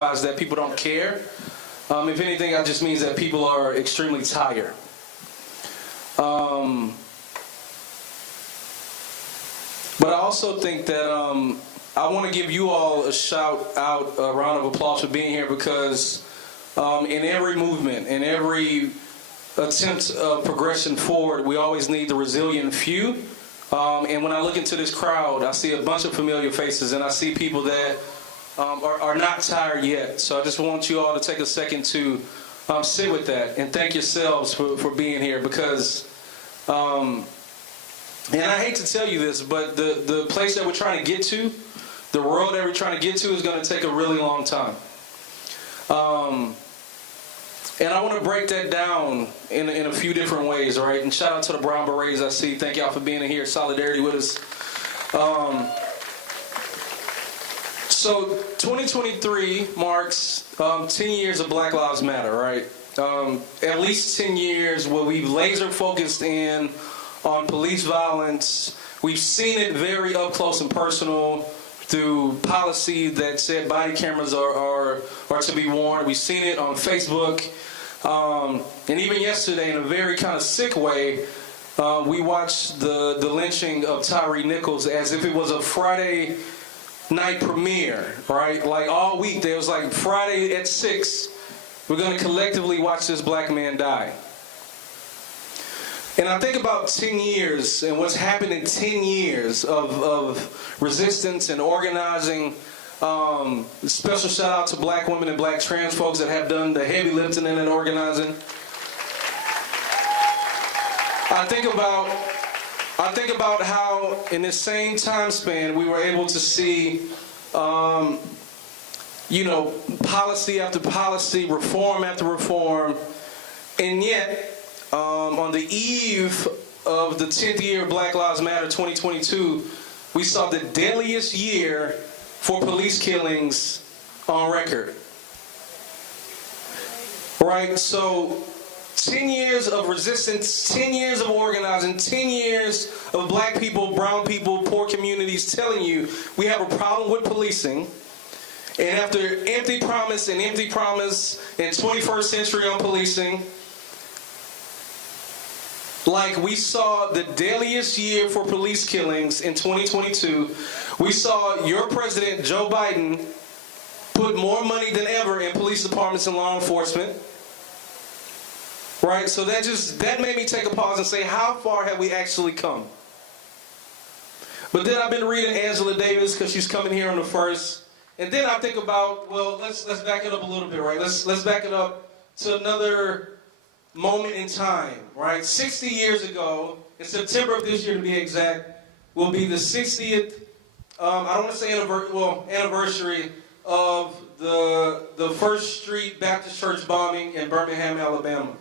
that people don't care. If anything, that just means that people are extremely tired. But I also think that I want to give you all a shout out, a round of applause for being here, because in every movement, in every attempt of progression forward, we always need the resilient few. And when I look into this crowd, I see a bunch of familiar faces, and I see people that are not tired yet. So I just want you all to take a second to sit with that and thank yourselves for being here, because, and I hate to tell you this, but the place that we're trying to get to, the world that we're trying to get to, is going to take a really long time. And I want to break that down in a few different ways, right? And shout out to the Brown Berets I see. Thank y'all for being in here. Solidarity with us. So 2023 marks 10 years of Black Lives Matter, right? At least 10 years where we've laser focused in on police violence. We've seen it very up close and personal through policy that said body cameras are to be worn. We've seen it on Facebook. And even yesterday, in a very kind of sick way, we watched the lynching of Tyree Nichols as if it was a Friday night premiere, right? Like all week, there was like Friday at 6, we're going to collectively watch this black man die. And I think about 10 years and what's happened in 10 years of resistance and organizing. Special shout out to black women and black trans folks that have done the heavy lifting and organizing. I think about how in this same time span we were able to see, policy after policy, reform after reform, and yet on the eve of the 10th year of Black Lives Matter 2022, we saw the deadliest year for police killings on record. Right? So 10 years of resistance, 10 years of organizing, 10 years of black people, brown people, poor communities telling you we have a problem with policing. And after empty promise and empty promise in 21st century on policing, like we saw the deadliest year for police killings in 2022, we saw your president, Joe Biden, put more money than ever in police departments and law enforcement. Right? So that made me take a pause and say, how far have we actually come? But then I've been reading Angela Davis because she's coming here on the 1st. And then I think about, well, let's back it up a little bit, right? Let's back it up to another moment in time, right? 60 years ago, in September of this year to be exact, will be the 60th, I don't want to say anniversary of the First Street Baptist Church bombing in Birmingham, Alabama.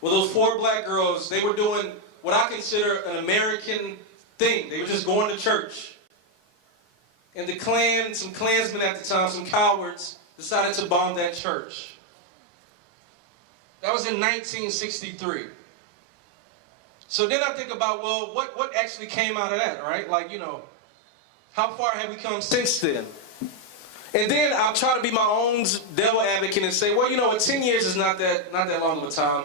Well, those 4 black girls, they were doing what I consider an American thing. They were just going to church. And some Klansmen at the time, some cowards, decided to bomb that church. That was in 1963. So then I think about, well, what actually came out of that, right? Like, how far have we come since then? And then I'll try to be my own devil advocate and say, well, 10 years is not that long of a time.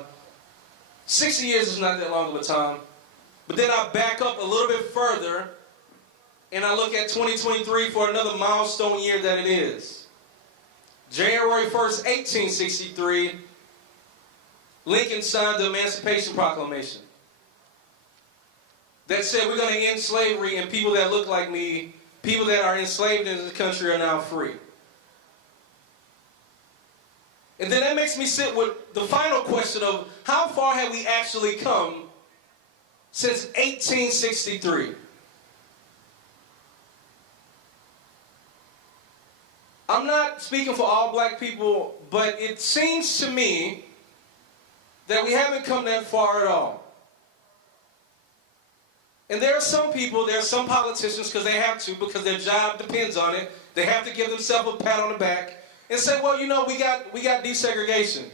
60 years is not that long of a time. But then I back up a little bit further, and I look at 2023 for another milestone year that it is. January 1st, 1863, Lincoln signed the Emancipation Proclamation that said we're going to end slavery, and people that look like me, people that are enslaved in this country, are now free. And then that makes me sit with the final question of how far have we actually come since 1863? I'm not speaking for all black people, but it seems to me that we haven't come that far at all. And there are some people, there are some politicians, because they have to, because their job depends on it, they have to give themselves a pat on the back and say, well, we got desegregation.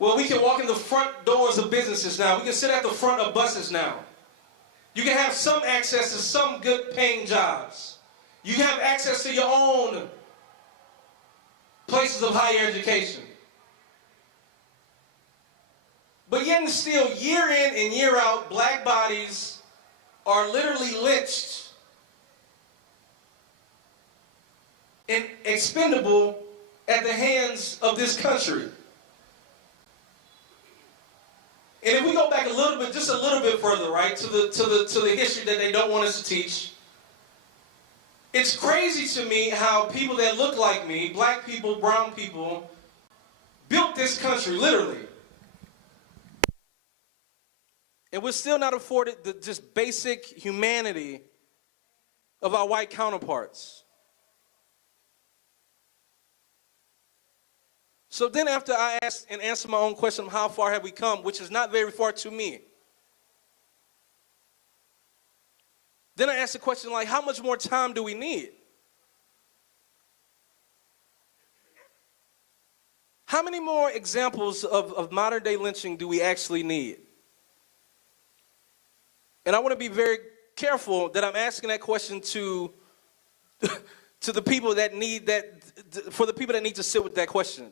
Well, we can walk in the front doors of businesses now. We can sit at the front of buses now. You can have some access to some good paying jobs. You have access to your own basis of higher education. But yet and still, year in and year out, black bodies are literally lynched and expendable at the hands of this country. And if we go back a little bit, just a little bit further, right, to the history that they don't want us to teach, it's crazy to me how people that look like me, black people, brown people, built this country, literally. And we're still not afforded the just basic humanity of our white counterparts. So then after I asked and answered my own question of how far have we come, which is not very far to me, then I asked the question like, how much more time do we need? How many more examples of modern day lynching do we actually need? And I want to be very careful that I'm asking that question to the people that need that, for the people that need to sit with that question.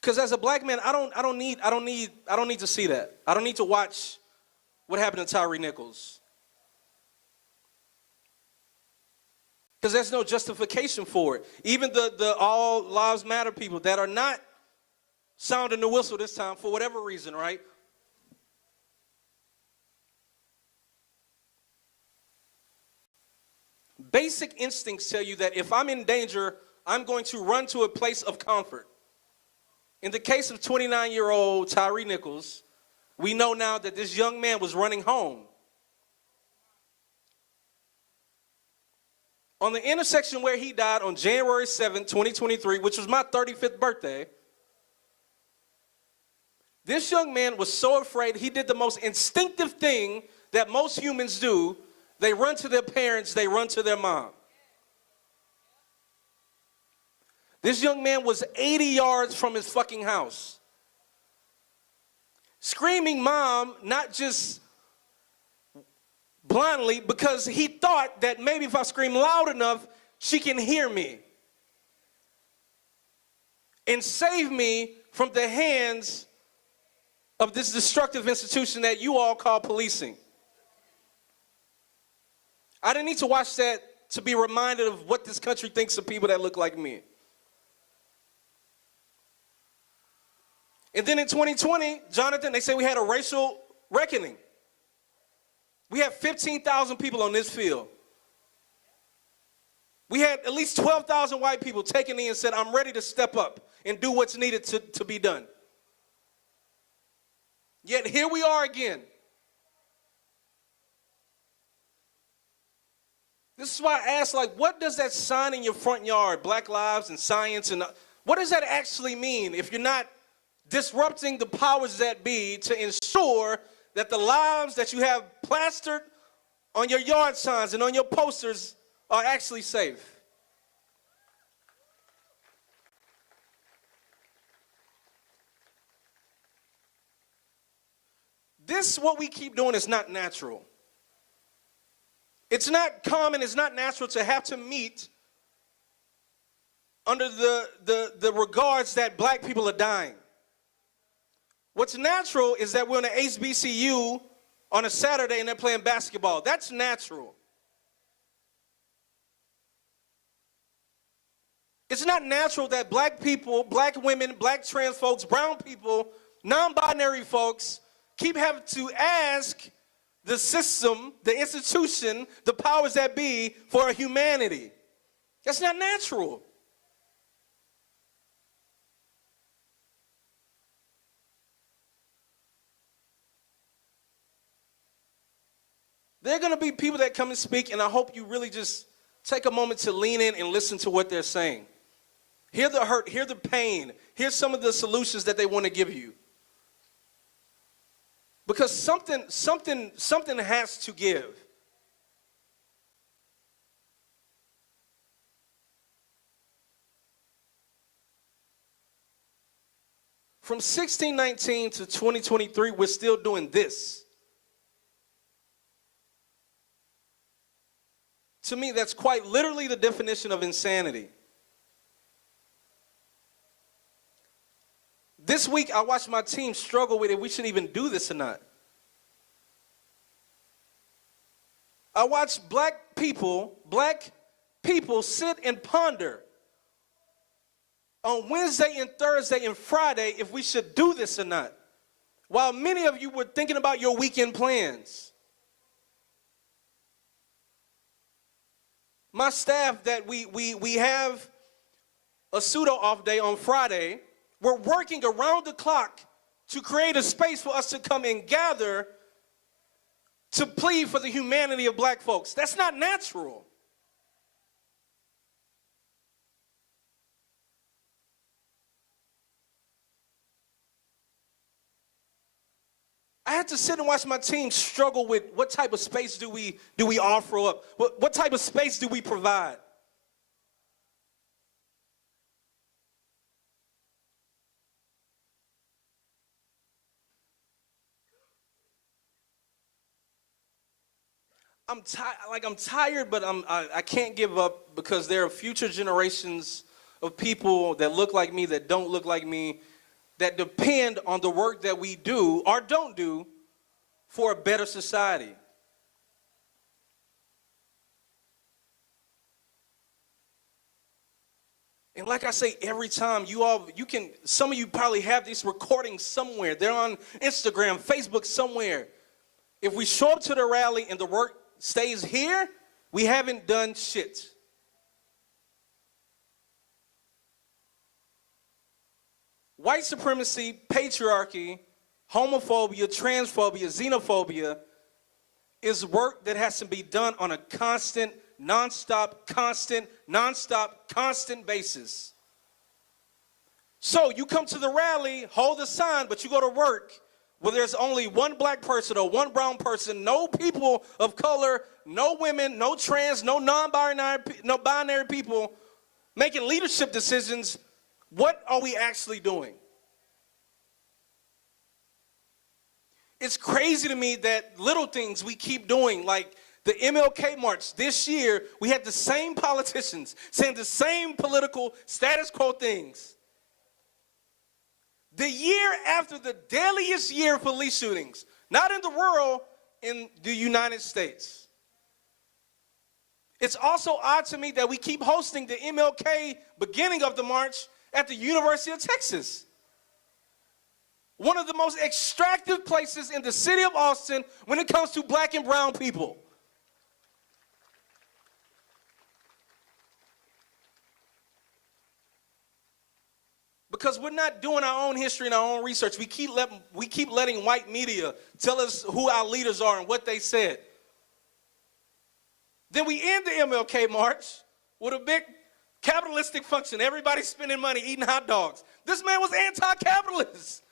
Because as a black man, I don't need to see that. I don't need to watch what happened to Tyree Nichols. Because there's no justification for it. Even the all lives matter people that are not sounding the whistle this time for whatever reason, right? Basic instincts tell you that if I'm in danger, I'm going to run to a place of comfort. In the case of 29-year-old Tyree Nichols, we know now that this young man was running home. On the intersection where he died on January 7, 2023, which was my 35th birthday, this young man was so afraid he did the most instinctive thing that most humans do. They run to their parents, they run to their mom. This young man was 80 yards from his fucking house, screaming mom, not just blindly, because he thought that maybe if I scream loud enough, she can hear me and save me from the hands of this destructive institution that you all call policing. I didn't need to watch that to be reminded of what this country thinks of people that look like me. And then in 2020, Jonathan, they say we had a racial reckoning. We had 15,000 people on this field. We had at least 12,000 white people taking in and said, I'm ready to step up and do what's needed to be done. Yet here we are again. This is why I asked, like, what does that sign in your front yard, Black Lives and Science, and what does that actually mean if you're not disrupting the powers that be to ensure that the lives that you have plastered on your yard signs and on your posters are actually safe? This, what we keep doing, is not natural. It's not common, it's not natural to have to meet under the regards that black people are dying. What's natural is that we're in an HBCU on a Saturday and they're playing basketball. That's natural. It's not natural that black people, black women, black trans folks, brown people, non-binary folks keep having to ask the system, the institution, the powers that be for a humanity. That's not natural. There are going to be people that come and speak, and I hope you really just take a moment to lean in and listen to what they're saying. Hear the hurt, hear the pain, hear some of the solutions that they want to give you. Because something has to give. From 1619 to 2023, we're still doing this. To me, that's quite literally the definition of insanity. This week, I watched my team struggle with if we should even do this or not. I watched black people sit and ponder on Wednesday and Thursday and Friday if we should do this or not, while many of you were thinking about your weekend plans. My staff that we have a pseudo off day on Friday, we're working around the clock to create a space for us to come and gather to plead for the humanity of black folks. That's not natural. I had to sit and watch my team struggle with what type of space do we offer up? What type of space do we provide? I'm tired, but I can't give up because there are future generations of people that look like me, that don't look like me, that depend on the work that we do or don't do for a better society. And like I say every time, some of you probably have these recordings somewhere. They're on Instagram, Facebook, somewhere. If we show up to the rally and the work stays here, we haven't done shit. White supremacy, patriarchy, homophobia, transphobia, xenophobia is work that has to be done on a constant, non-stop, constant basis. So you come to the rally, hold a sign, but you go to work where there's only one black person or one brown person, no people of color, no women, no trans, no non-binary people making leadership decisions. What are we actually doing? It's crazy to me that little things we keep doing, like the MLK March this year, we had the same politicians saying the same political status quo things. The year after the deadliest year of police shootings, not in the world, in the United States. It's also odd to me that we keep hosting the MLK beginning of the march at the University of Texas. One of the most extractive places in the city of Austin when it comes to black and brown people. Because we're not doing our own history and our own research. We keep letting white media tell us who our leaders are and what they said. Then we end the MLK March with a big capitalistic function. Everybody's spending money, eating hot dogs. This man was anti-capitalist.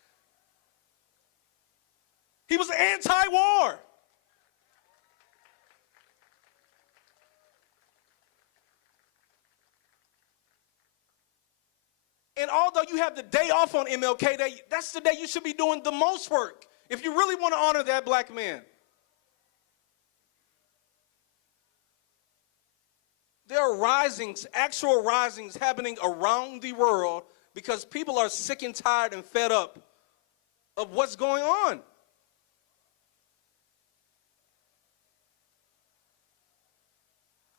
He was anti-war. And although you have the day off on MLK Day, that's the day you should be doing the most work if you really want to honor that black man. There are risings, actual risings happening around the world because people are sick and tired and fed up of what's going on.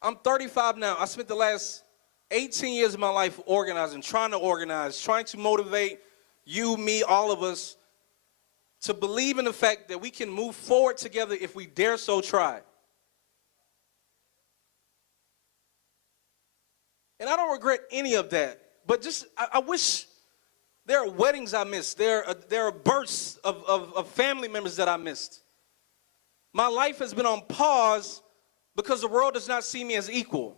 I'm 35 now. I spent the last 18 years of my life organizing, trying to motivate you, me, all of us to believe in the fact that we can move forward together if we dare so try. And I don't regret any of that, but just I wish there are weddings I missed. There are births of family members that I missed. My life has been on pause because the world does not see me as equal.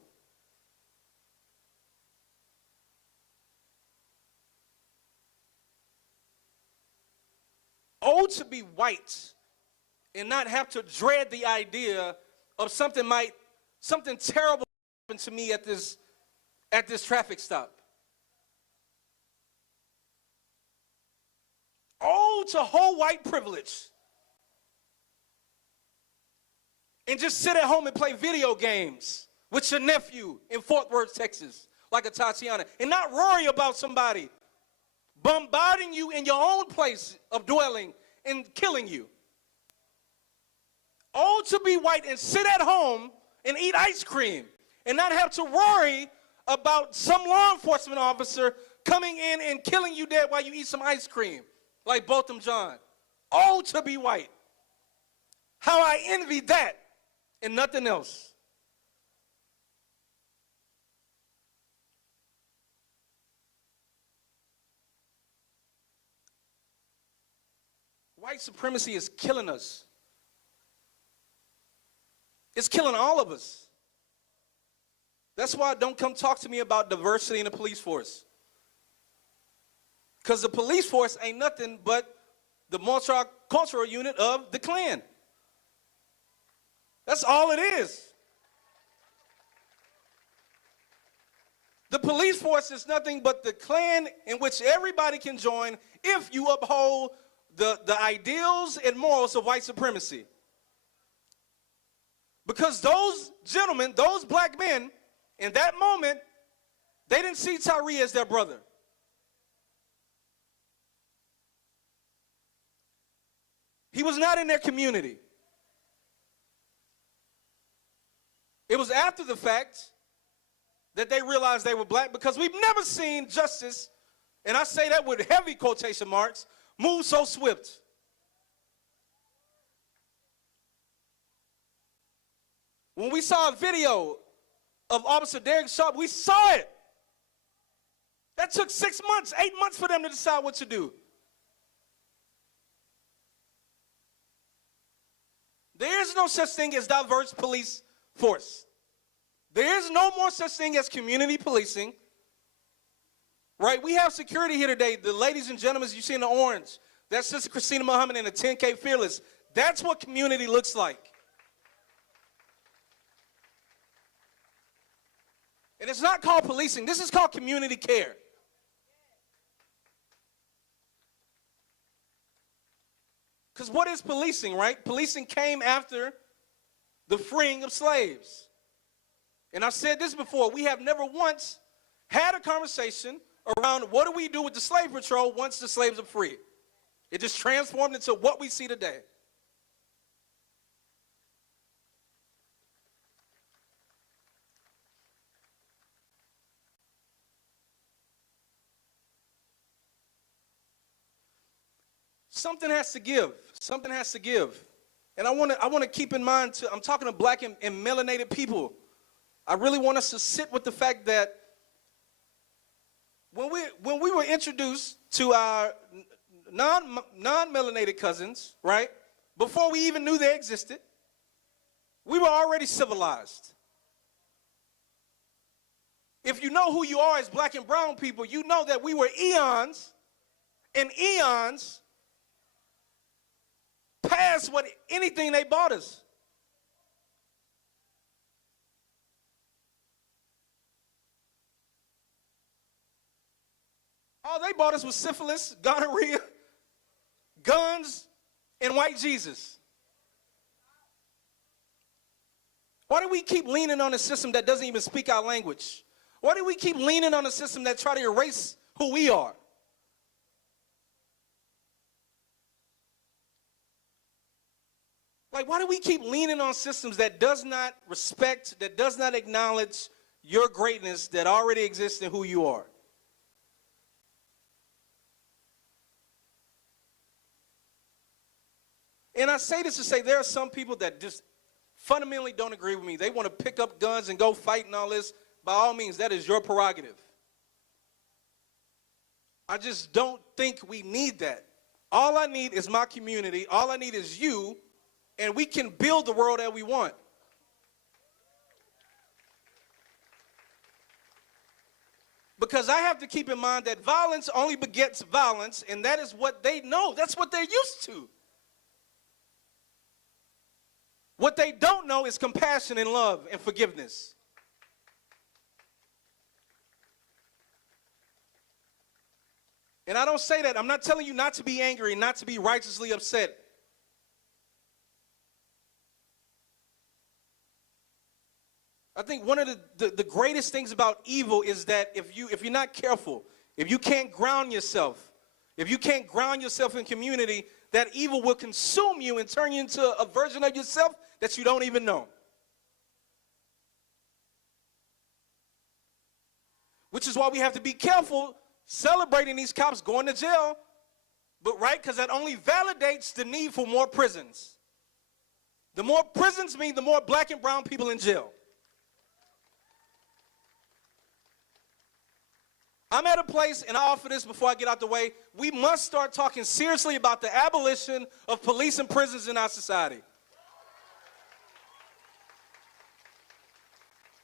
Oh, to be white and not have to dread the idea of something terrible happen to me at this traffic stop. Oh, to hold white privilege and just sit at home and play video games with your nephew in Fort Worth, Texas, like a Tatiana, and not worry about somebody bombarding you in your own place of dwelling and killing you. Oh, to be white and sit at home and eat ice cream and not have to worry about some law enforcement officer coming in and killing you dead while you eat some ice cream, like Botham Jean. Oh, to be white. How I envy that and nothing else. White supremacy is killing us. It's killing all of us. That's why don't come talk to me about diversity in the police force. Because the police force ain't nothing but the multicultural unit of the Klan. That's all it is. The police force is nothing but the Klan in which everybody can join if you uphold the ideals and morals of white supremacy. Because those gentlemen, those black men, in that moment, they didn't see Tyree as their brother. He was not in their community. It was after the fact that they realized they were black, because we've never seen justice, and I say that with heavy quotation marks, move so swift. When we saw a video of Officer Derek Sharp, we saw it. That took 6 months, 8 months for them to decide what to do. There is no such thing as diverse police force. There is no more such thing as community policing. Right? We have security here today. The ladies and gentlemen you see in the orange, that's Sister Christina Muhammad in the 10K Fearless. That's what community looks like. And it's not called policing. This is called community care. Because what is policing, right? Policing came after the freeing of slaves. And I've said this before. We have never once had a conversation around what do we do with the slave patrol once the slaves are free. It just transformed into what we see today. Something has to give. Something has to give. And I want to keep in mind, I'm talking to black and melanated people. I really want us to sit with the fact that when we were introduced to our non-melanated cousins, right, before we even knew they existed, we were already civilized. If you know who you are as black and brown people, you know that we were eons and eons past what anything they bought us. All they bought us was syphilis, gonorrhea, guns, and white Jesus. Why do we keep leaning on a system that doesn't even speak our language? Why do we keep leaning on a system that try to erase who we are? Like, why do we keep leaning on systems that does not respect, that does not acknowledge your greatness that already exists in who you are? And I say this to say there are some people that just fundamentally don't agree with me. They want to pick up guns and go fight and all this. By all means, that is your prerogative. I just don't think we need that. All I need is my community. All I need is you. And we can build the world that we want. Because I have to keep in mind that violence only begets violence, and that is what they know. That's what they're used to. What they don't know is compassion and love and forgiveness. And I don't say that. I'm not telling you not to be angry and not to be righteously upset. I think one of the greatest things about evil is that if you're not careful, if you can't ground yourself, in community, that evil will consume you and turn you into a version of yourself that you don't even know. Which is why we have to be careful celebrating these cops going to jail, but right, because that only validates the need for more prisons. The more prisons mean the more black and brown people in jail. I'm at a place, and I offer this before I get out the way, we must start talking seriously about the abolition of police and prisons in our society.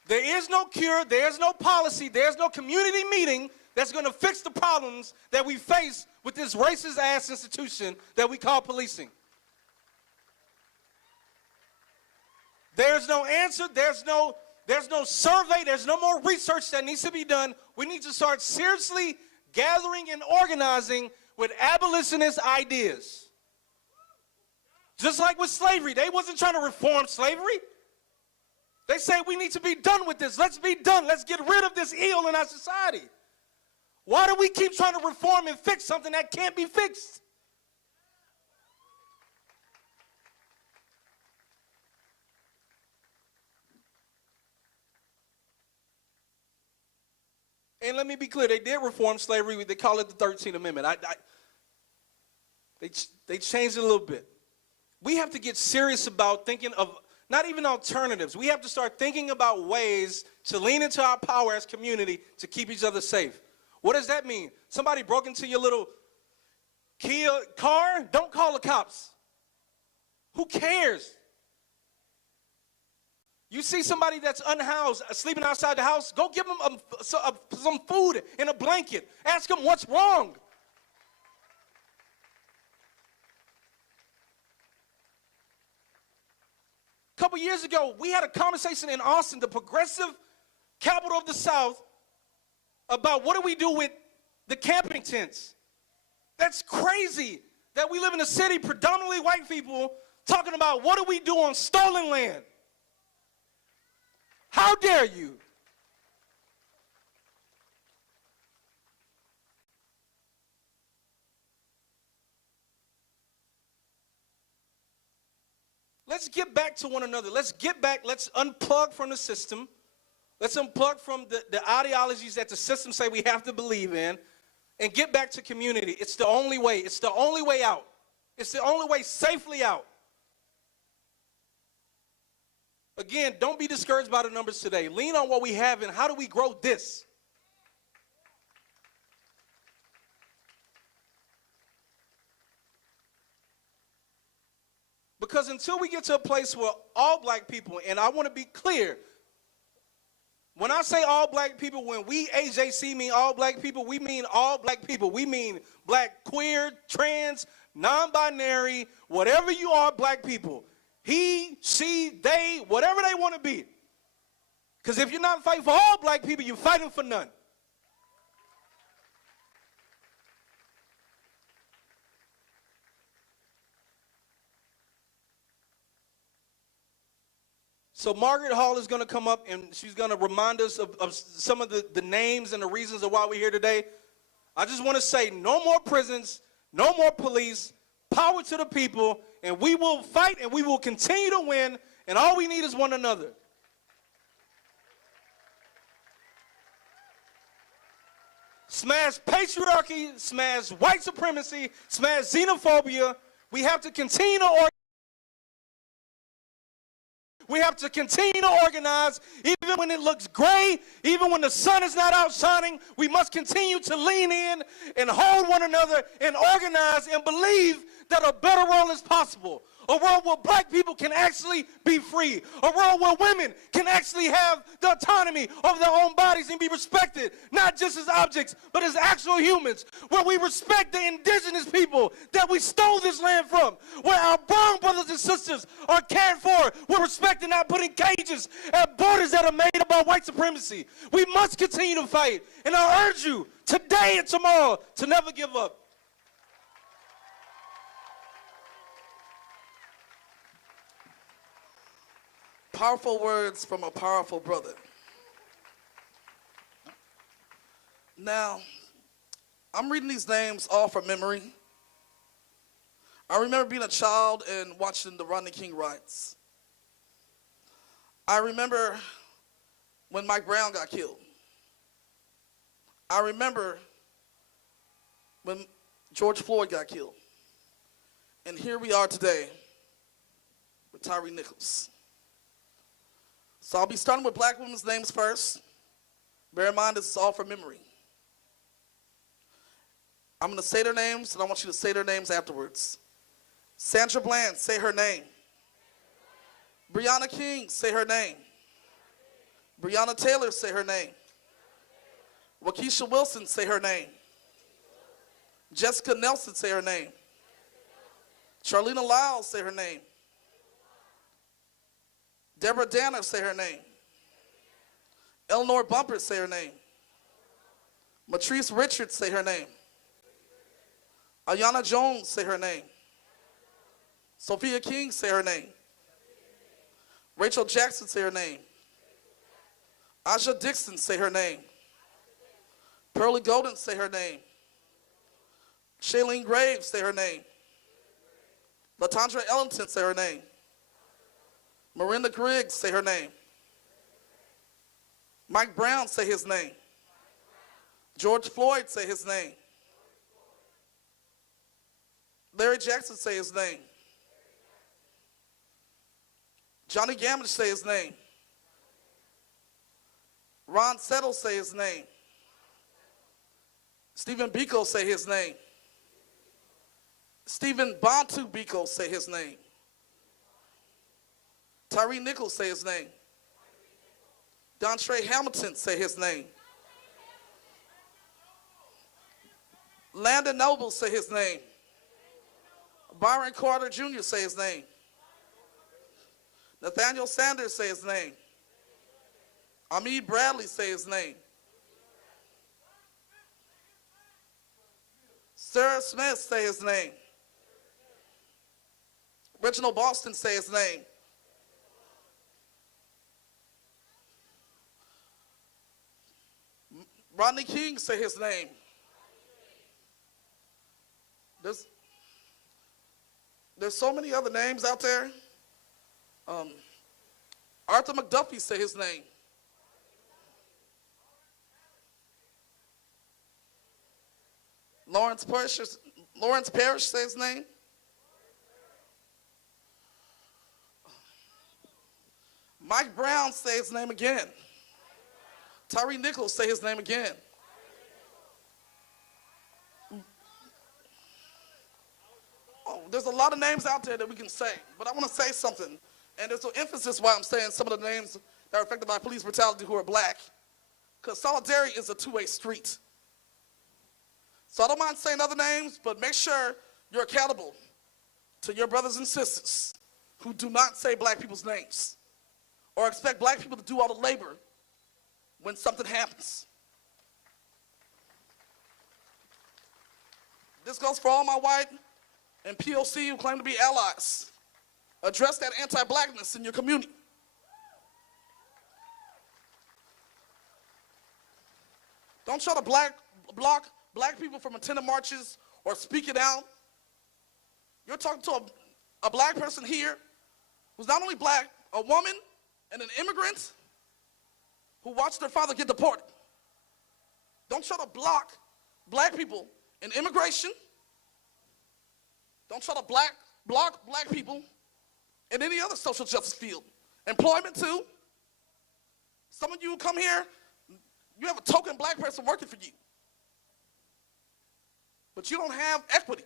There is no cure, there's no policy, there's no community meeting that's going to fix the problems that we face with this racist-ass institution that we call policing. There's no answer, there's no survey, there's no more research that needs to be done. We need to start seriously gathering and organizing with abolitionist ideas. Just like with slavery, they wasn't trying to reform slavery. They say we need to be done with this. Let's be done. Let's get rid of this ill in our society. Why do we keep trying to reform and fix something that can't be fixed? And let me be clear, they did reform slavery. They call it the 13th Amendment. They changed it a little bit. We have to get serious about thinking of not even alternatives. We have to start thinking about ways to lean into our power as community to keep each other safe. What does that mean? Somebody broke into your little Kia car? Don't call the cops. Who cares? You see somebody that's unhoused, sleeping outside the house, go give them some food and a blanket. Ask them what's wrong. A couple years ago, we had a conversation in Austin, the progressive capital of the South, about what do we do with the camping tents. That's crazy that we live in a city, predominantly white people, talking about what do we do on stolen land. How dare you? Let's get back to one another. Let's get back. Let's unplug from the system. Let's unplug from the ideologies that the system say we have to believe in and get back to community. It's the only way. It's the only way out. It's the only way safely out. Again, don't be discouraged by the numbers today. Lean on what we have and how do we grow this? Because until we get to a place where all black people, and I want to be clear, when I say all black people, when we AJC mean all black people, we mean all black people. We mean black, queer, trans, non-binary, whatever you are, black people. He, she, they, whatever they want to be. Because if you're not fighting for all black people, you're fighting for none. So Margaret Hall is going to come up and she's going to remind us of some of the names and the reasons of why we're here today. I just want to say no more prisons, no more police, power to the people, and we will fight and we will continue to win, and all we need is one another. Smash patriarchy, smash white supremacy, smash xenophobia. We have to continue to organize. We have to continue to organize, even when it looks gray, even when the sun is not out shining. We must continue to lean in and hold one another and organize and believe that a better world is possible. A world where black people can actually be free. A world where women can actually have the autonomy of their own bodies and be respected, not just as objects, but as actual humans. Where we respect the indigenous people that we stole this land from. Where our brown brothers and sisters are cared for with respect and not put in cages at borders that are made up by white supremacy. We must continue to fight. And I urge you, today and tomorrow, to never give up. Powerful words from a powerful brother. Now, I'm reading these names all from memory. I remember being a child and watching the Rodney King riots. I remember when Mike Brown got killed. I remember when George Floyd got killed. And here we are today with Tyree Nichols. So I'll be starting with black women's names first. Bear in mind, this is all from memory. I'm going to say their names, and I want you to say their names afterwards. Sandra Bland, say her name. Breonna King, say her name. Breonna Taylor, say her name. Waukesha Wilson, say her name. Jessica Nelson, say her name. Charlena Lyles, say her name. Deborah Danner, say her name. Eleanor Bumpers, say her name. Matrice Richards, say her name. Ayanna Jones, say her name. Sophia King, say her name. Rachel Jackson, say her name. Aja Dixon, say her name. Pearlie Golden, say her name. Shailene Graves, say her name. LaTondra Ellington, say her name. Miranda Griggs, say her name. Mike Brown, say his name. George Floyd, say his name. Larry Jackson, say his name. Johnny Gamage, say his name. Ron Settle, say his name. Stephen Biko, say his name. Stephen Bantu Biko, say his name. Tyree Nichols, say his name. Dontre Hamilton, say his name. Landon Noble, say his name. Byron Carter Jr., say his name. Nathaniel Sanders, say his name. Ahmead Bradley, say his name. Sarah Smith, say his name. Reginald Boston, say his name. Rodney King, say his name. There's so many other names out there. Arthur McDuffie, say his name. Lawrence Parrish, say his name. Mike Brown, say his name again. Tyree Nichols, say his name again. Oh, there's a lot of names out there that we can say, but I want to say something. And there's an emphasis why I'm saying some of the names that are affected by police brutality who are black. Because solidarity is a two-way street. So I don't mind saying other names, but make sure you're accountable to your brothers and sisters who do not say black people's names or expect black people to do all the labor when something happens. This goes for all my white and POC who claim to be allies. Address that anti-blackness in your community. Don't try to block black people from attending marches or speaking out. You're talking to a black person here who's not only black, a woman and an immigrant who watched their father get deported. Don't try to block black people in immigration. Don't try to block black people in any other social justice field. Employment too. Some of you who come here, you have a token black person working for you. But you don't have equity.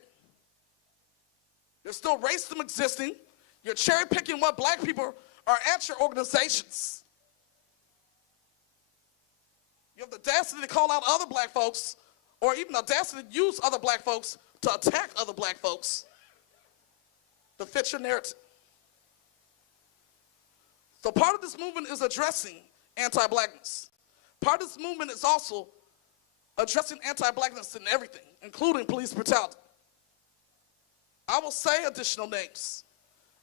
There's still racism existing. You're cherry picking what black people are at your organizations. You have the audacity to call out other black folks, or even the audacity to use other black folks to attack other black folks to fit your narrative. So part of this movement is addressing anti-blackness. Part of this movement is also addressing anti-blackness in everything, including police brutality. I will say additional names.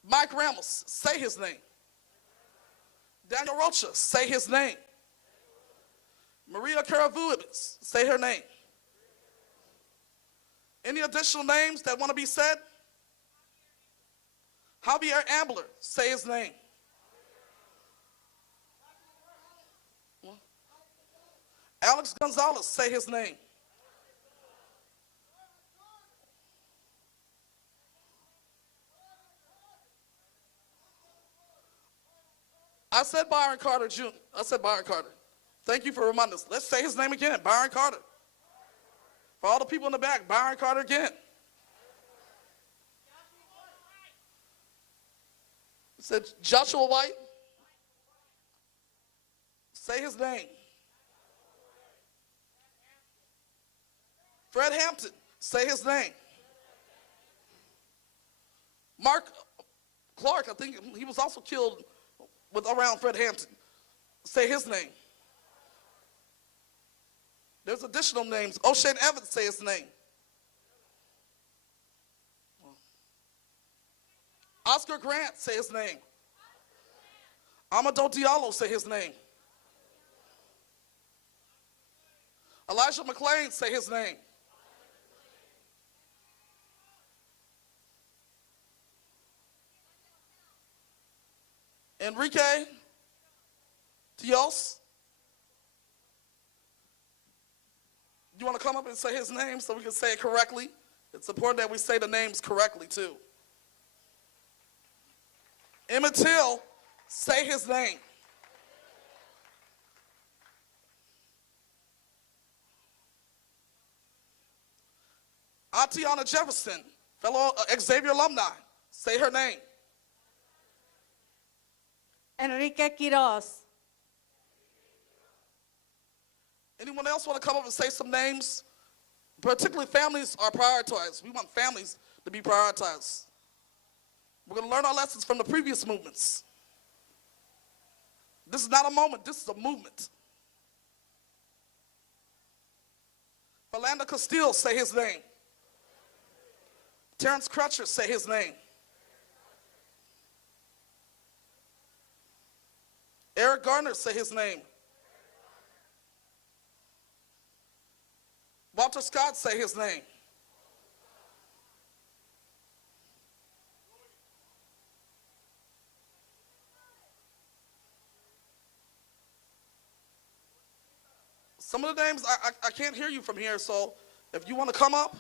Mike Ramos, say his name. Daniel Rocha, say his name. Maria KVUE, say her name. Any additional names that want to be said? Javier Ambler, say his name. Alex Gonzalez, say his name. I said Byron Carter Jr. I said Byron Carter. Thank you for reminding us. Let's say his name again, Byron Carter. For all the people in the back, Byron Carter again. It said Joshua White. Say his name. Fred Hampton, say his name. Mark Clark, I think he was also killed around Fred Hampton. Say his name. There's additional names. O'Shane Evans, say his name. Oscar Grant, say his name. Amadou Diallo, say his name. Elijah McClain, say his name. Enrique Dios. You want to come up and say his name so we can say it correctly? It's important that we say the names correctly too. Emmett Till, say his name. Atiana Jefferson, fellow Xavier alumni, say her name. Enrique Quiroz. Anyone else want to come up and say some names? Particularly families are prioritized. We want families to be prioritized. We're going to learn our lessons from the previous movements. This is not a moment, this is a movement. Philando Castile, say his name. Terrence Crutcher, say his name. Eric Garner, say his name. Walter Scott, say his name. Some of the names, I can't hear you from here, so if you want to come up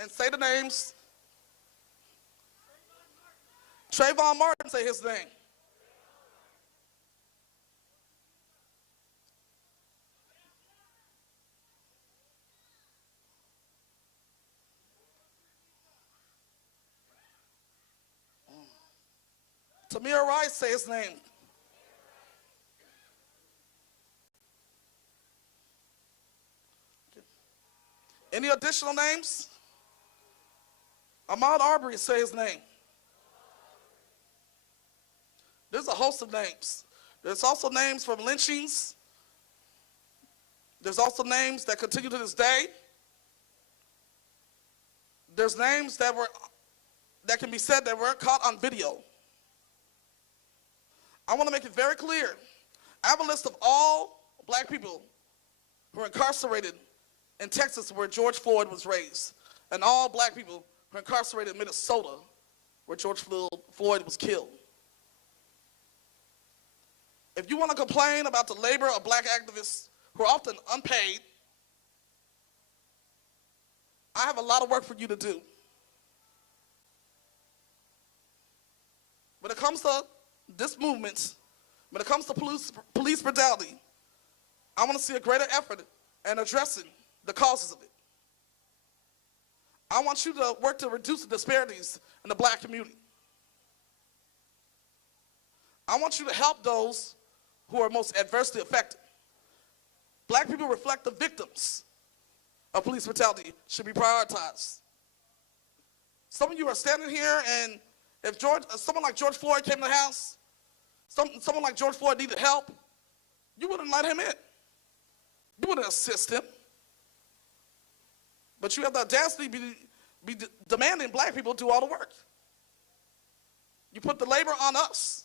and say the names. Trayvon Martin, say his name. Tamir Rice, say his name. Any additional names? Ahmaud Arbery, say his name. There's a host of names. There's also names from lynchings. There's also names that continue to this day. There's names that can be said that weren't caught on video. I want to make it very clear. I have a list of all black people who are incarcerated in Texas where George Floyd was raised, and all black people who are incarcerated in Minnesota where George Floyd was killed. If you want to complain about the labor of black activists who are often unpaid, I have a lot of work for you to do. When it comes to this movement, when it comes to police brutality, I want to see a greater effort in addressing the causes of it. I want you to work to reduce the disparities in the black community. I want you to help those who are most adversely affected. Black people reflect the victims of police brutality, should be prioritized. Some of you are standing here, and if someone like George Floyd came to the house, someone like George Floyd needed help, you wouldn't let him in. You wouldn't assist him. But you have the audacity to be demanding black people do all the work. You put the labor on us.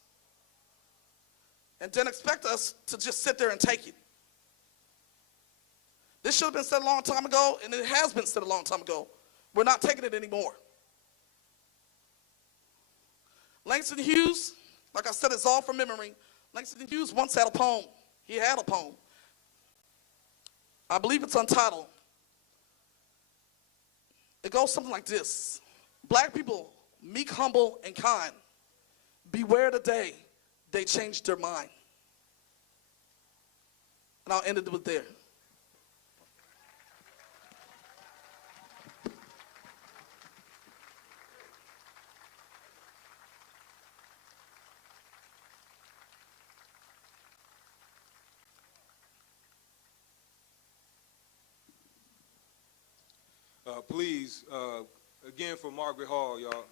and then expect us to just sit there and take it. This should have been said a long time ago, and it has been said a long time ago. We're not taking it anymore. Langston Hughes, like I said, it's all from memory. Langston Hughes once had a poem. He had a poem. I believe it's untitled. It goes something like this. Black people, meek, humble, and kind, beware the day they change their mind. And I'll end it with there. Please, again for Margaret Hall, y'all.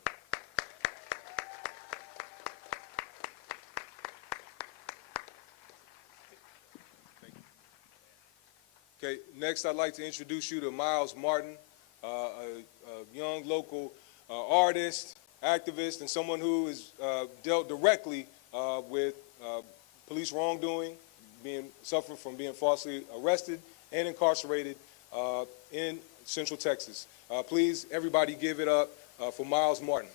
Okay, next I'd like to introduce you to Miles Martin, a young local artist, activist, and someone who has dealt directly with police wrongdoing, suffering from being falsely arrested and incarcerated in Central Texas. Please, everybody give it up for Miles Martin.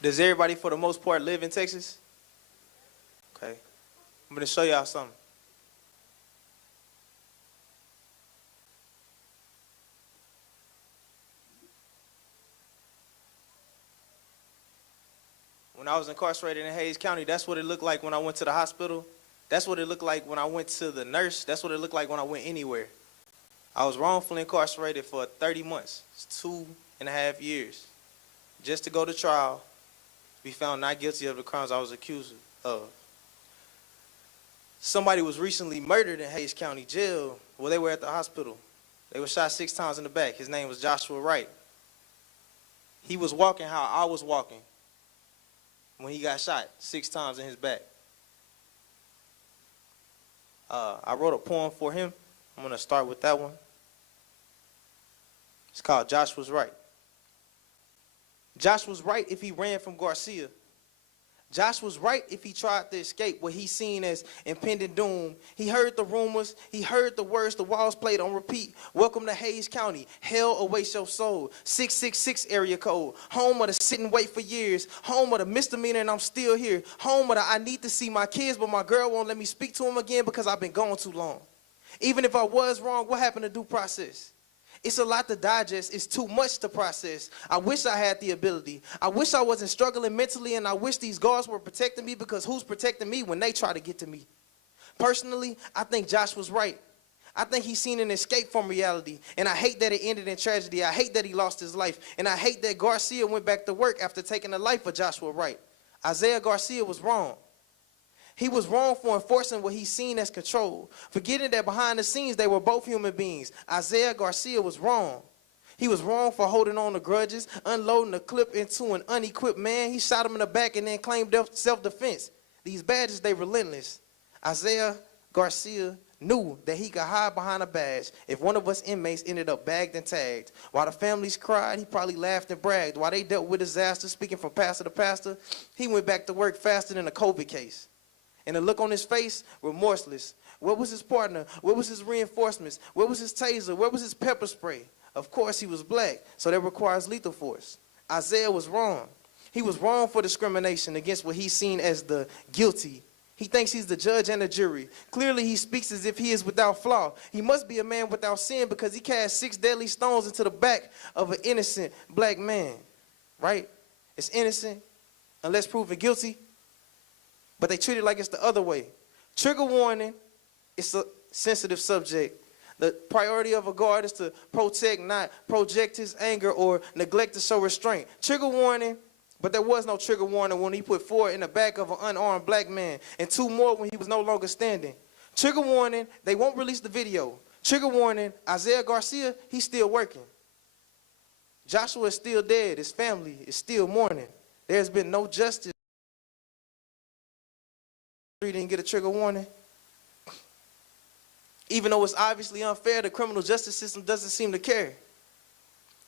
Does everybody, for the most part, live in Texas? Okay. I'm going to show y'all something. When I was incarcerated in Hayes County, that's what it looked like when I went to the hospital. That's what it looked like when I went to the nurse. That's what it looked like when I went anywhere. I was wrongfully incarcerated for 30 months. It's 2.5 years. Just to go to trial, be found not guilty of the crimes I was accused of. Somebody was recently murdered in Hayes County Jail. Well, they were at the hospital. They were shot 6 times in the back. His name was Joshua Wright. He was walking how I was walking when he got shot 6 times in his back. I wrote a poem for him. I'm going to start with that one. It's called Josh Was Right. Josh was right if he ran from Garcia. Josh was right if he tried to escape what he seen as impending doom. He heard the rumors. He heard the words the walls played on repeat. Welcome to Hayes County. Hell awaits your soul. 666 area code. Home of the sit and wait for years. Home of the misdemeanor and I'm still here. Home of the I need to see my kids, but my girl won't let me speak to him again because I've been gone too long. Even if I was wrong, what happened to due process? It's a lot to digest. It's too much to process. I wish I had the ability. I wish I wasn't struggling mentally, and I wish these guards were protecting me because who's protecting me when they try to get to me? Personally, I think Josh was right. I think he's seen an escape from reality, and I hate that it ended in tragedy. I hate that he lost his life, and I hate that Garcia went back to work after taking the life of Joshua Wright. Isaiah Garcia was wrong. He was wrong for enforcing what he's seen as control, forgetting that behind the scenes they were both human beings. Isaiah Garcia was wrong. He was wrong for holding on to grudges, unloading a clip into an unequipped man. He shot him in the back and then claimed self-defense. These badges, they relentless. Isaiah Garcia knew that he could hide behind a badge if one of us inmates ended up bagged and tagged. While the families cried, he probably laughed and bragged. While they dealt with disaster, speaking from pastor to pastor, he went back to work faster than a COVID case. And the look on his face, remorseless. Where was his partner? Where was his reinforcements? Where was his taser? Where was his pepper spray? Of course, he was black, so that requires lethal force. Isaiah was wrong. He was wrong for discrimination against what he's seen as the guilty. He thinks he's the judge and the jury. Clearly, he speaks as if he is without flaw. He must be a man without sin because he cast 6 deadly stones into the back of an innocent black man, right? It's innocent unless proven guilty. But they treat it like it's the other way. Trigger warning, it's a sensitive subject. The priority of a guard is to protect, not project his anger or neglect to show restraint. Trigger warning, but there was no trigger warning when he put 4 in the back of an unarmed black man and 2 more when he was no longer standing. Trigger warning, they won't release the video. Trigger warning, Isaiah Garcia, he's still working. Joshua is still dead. His family is still mourning. There's been no justice. Didn't get a trigger warning. Even though it's obviously unfair, the criminal justice system doesn't seem to care.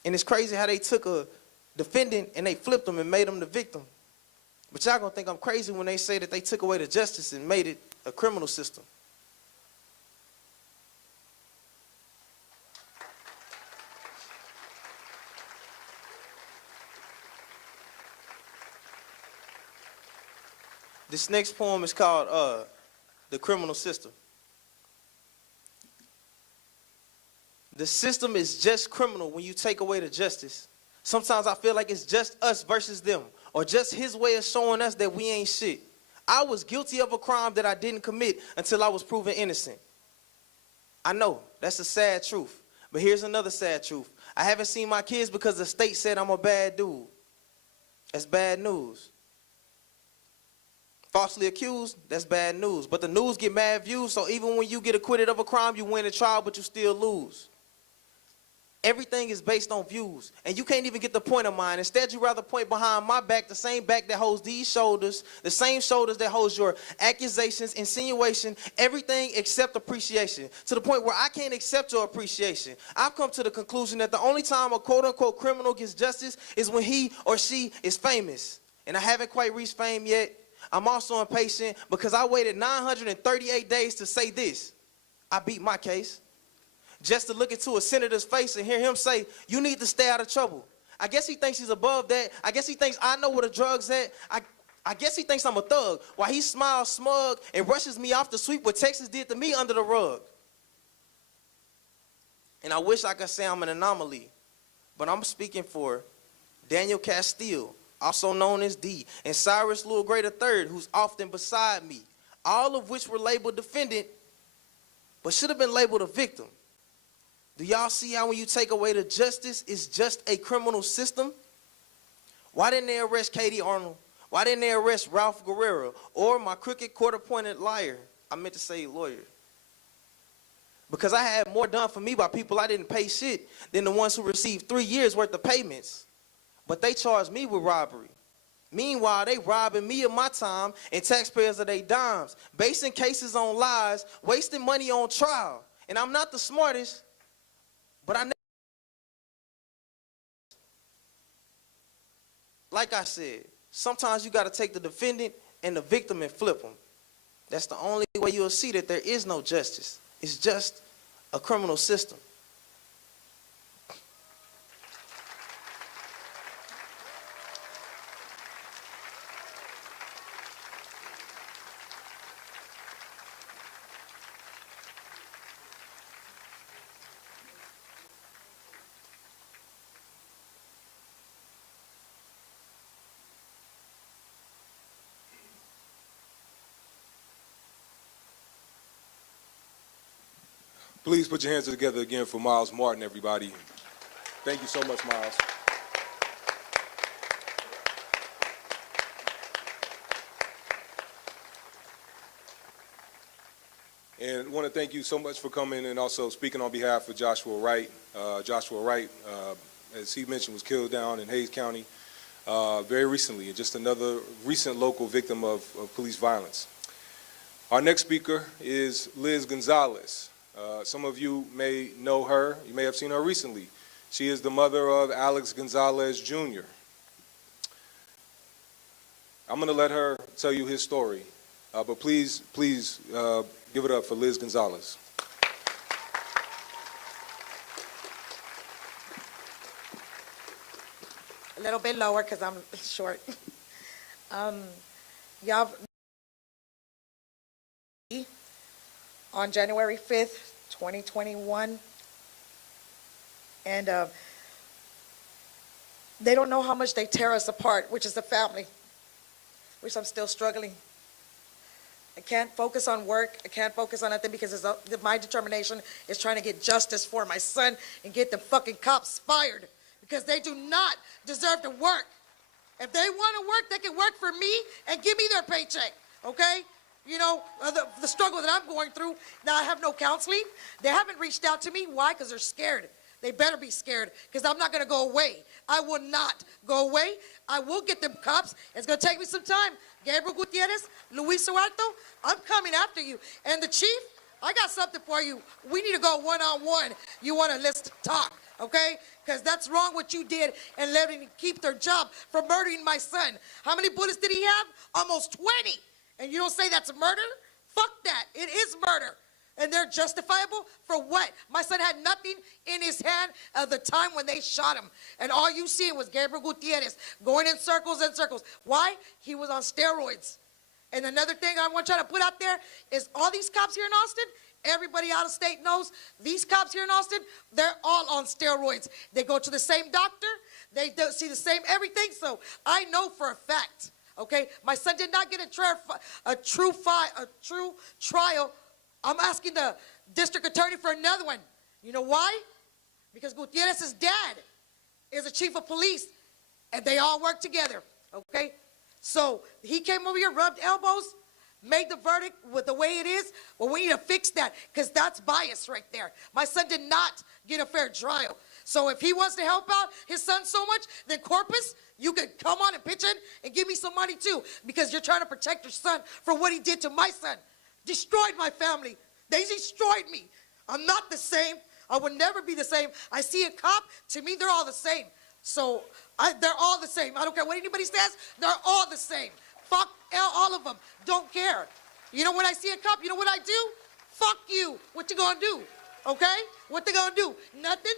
And it's crazy how they took a defendant and they flipped them and made them the victim. But y'all gonna think I'm crazy when they say that they took away the justice and made it a criminal system. This next poem is called The Criminal System. The system is just criminal when you take away the justice. Sometimes I feel like it's just us versus them, or just his way of showing us that we ain't shit. I was guilty of a crime that I didn't commit until I was proven innocent. I know, that's a sad truth, but here's another sad truth. I haven't seen my kids because the state said I'm a bad dude. That's bad news. Falsely accused, that's bad news. But the news get mad views, so even when you get acquitted of a crime, you win a trial, but you still lose. Everything is based on views, and you can't even get the point of mine. Instead, you rather point behind my back, the same back that holds these shoulders, the same shoulders that holds your accusations, insinuation, everything except appreciation, to the point where I can't accept your appreciation. I've come to the conclusion that the only time a quote-unquote criminal gets justice is when he or she is famous, and I haven't quite reached fame yet. I'm also impatient because I waited 938 days to say this. I beat my case. Just to look into a senator's face and hear him say, you need to stay out of trouble. I guess he thinks he's above that. I guess he thinks I know where the drug's at. I guess he thinks I'm a thug, while he smiles smug and rushes me off to sweep what Texas did to me under the rug. And I wish I could say I'm an anomaly, but I'm speaking for Daniel Castile, also known as D, and Cyrus Lil Gray III, who's often beside me, all of which were labeled defendant, but should have been labeled a victim. Do y'all see how when you take away the justice, it's just a criminal system? Why didn't they arrest Katie Arnold? Why didn't they arrest Ralph Guerrero or my crooked court-appointed liar? I meant to say lawyer. Because I had more done for me by people I didn't pay shit than the ones who received 3 years worth of payments. But they charged me with robbery. Meanwhile, they robbing me of my time and taxpayers of their dimes, basing cases on lies, wasting money on trial. And I'm not the smartest, but like I said, sometimes you got to take the defendant and the victim and flip them. That's the only way you'll see that there is no justice. It's just a criminal system. Please put your hands together again for Miles Martin, everybody. Thank you so much, Miles. And I want to thank you so much for coming and also speaking on behalf of Joshua Wright. Joshua Wright, as he mentioned, was killed down in Hayes County very recently, and just another recent local victim of police violence. Our next speaker is Liz Gonzalez. Some of you may know her. You may have seen her recently. She is the mother of Alex Gonzalez, Jr. I'm going to let her tell you his story, but please give it up for Liz Gonzalez. A little bit lower because I'm short. Y'all, on January 5th, 2021, and they don't know how much they tear us apart, which is the family, which I'm still struggling. I can't focus on work. I can't focus on nothing because my determination is trying to get justice for my son and get the fucking cops fired because they do not deserve to work. If they want to work, they can work for me and give me their paycheck, okay? You know, the struggle that I'm going through. Now, I have no counseling. They haven't reached out to me. Why? Because they're scared. They better be scared because I'm not going to go away. I will not go away. I will get them cops. It's going to take me some time. Gabriel Gutierrez, Luis Suarto, I'm coming after you. And the chief, I got something for you. We need to go one-on-one. You want to let's talk. okay? Because that's wrong what you did and letting them keep their job for murdering my son. How many bullets did he have? Almost 20. And you don't say that's murder? Fuck that. It is murder. And they're justifiable for what? My son had nothing in his hand at the time when they shot him. And all you see was Gabriel Gutierrez going in circles and circles. Why? He was on steroids. And another thing I want to try to put out there is all these cops here in Austin, everybody out of state knows, these cops here in Austin, they're all on steroids. They go to the same doctor. They see the same everything. So I know for a fact, okay, my son did not get a true trial. I'm asking the district attorney for another one. You know why? Because Gutierrez's dad is a chief of police, and they all work together, okay? So he came over here, rubbed elbows, made the verdict with the way it is. Well, we need to fix that, because that's bias right there. My son did not get a fair trial. So if he wants to help out his son so much, then Corpus, you could come on and pitch in and give me some money too, because you're trying to protect your son for what he did to my son. Destroyed my family. They destroyed me. I'm not the same. I will never be the same. I see a cop, to me, they're all the same. So they're all the same. I don't care what anybody says, they're all the same. Fuck all of them. Don't care. You know, when I see a cop, you know what I do? Fuck you. What you gonna do? Okay? What they gonna do? Nothing?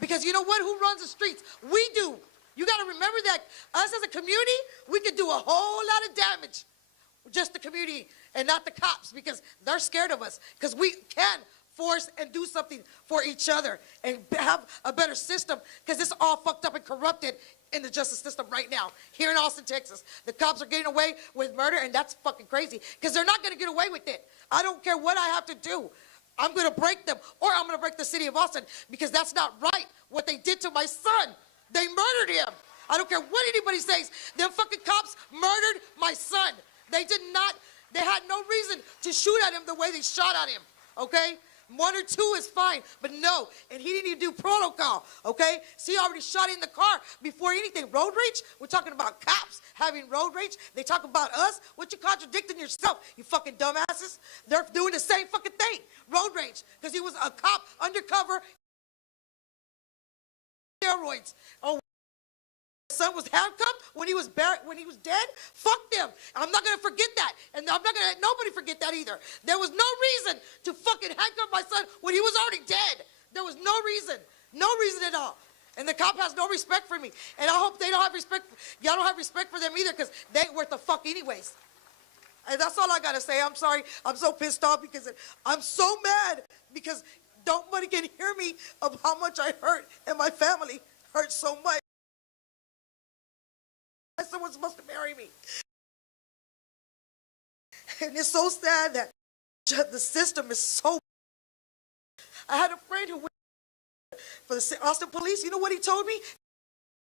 Because you know what? Who runs the streets? We do. You gotta remember that us as a community, we can do a whole lot of damage. Just the community and not the cops, because they're scared of us, because we can force and do something for each other and have a better system, because it's all fucked up and corrupted in the justice system right now here in Austin, Texas. The cops are getting away with murder, and that's fucking crazy, because they're not going to get away with it. I don't care what I have to do. I'm going to break them, or I'm going to break the city of Austin, because that's not right what they did to my son. They murdered him. I don't care what anybody says. Them fucking cops murdered my son. They did not, they had no reason to shoot at him the way they shot at him, okay? 1 or 2 is fine, but no, and he didn't even do protocol, okay? So he already shot in the car before anything. Road rage? We're talking about cops having road rage. They talk about us? What you contradicting yourself, you fucking dumbasses? They're doing the same fucking thing, road rage, because he was a cop undercover, steroids. Oh, son was handcuffed when he was dead. Fuck them. I'm not gonna forget that, and I'm not gonna let nobody forget that either. There was no reason to fucking handcuff my son when he was already dead. There was no reason at all. And the cop has no respect for me, and I hope they don't have respect. Y'all don't have respect for them either, because they ain't worth the fuck anyways. And that's all I gotta say. I'm sorry. I'm so pissed off because I'm so mad because nobody can hear me of how much I hurt, and my family hurt so much. Someone's supposed to marry me. And it's so sad that the system is so... I had a friend who went for the Austin police. You know what he told me?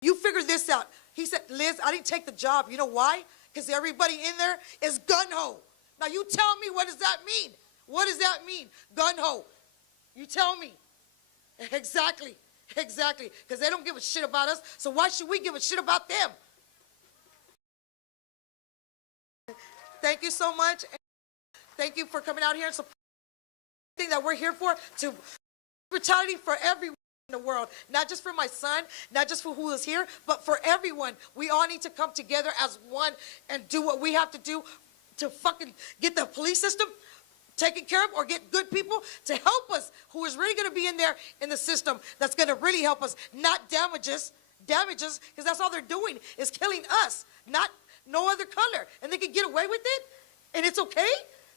You figure this out. He said, Liz, I didn't take the job. You know why? Because everybody in there is gun-ho. Now you tell me, what does that mean? What does that mean, gun-ho? You tell me. Exactly. Because they don't give a shit about us, so why should we give a shit about them? Thank you so much. Thank you for coming out here and supporting everything that we're here for, to brutality for everyone in the world, not just for my son, not just for who is here, but for everyone. We all need to come together as one and do what we have to do to fucking get the police system taken care of, or get good people to help us, who is really going to be in there in the system that's going to really help us, not damages, because that's all they're doing is killing us, not no other color, and they can get away with it, and it's okay?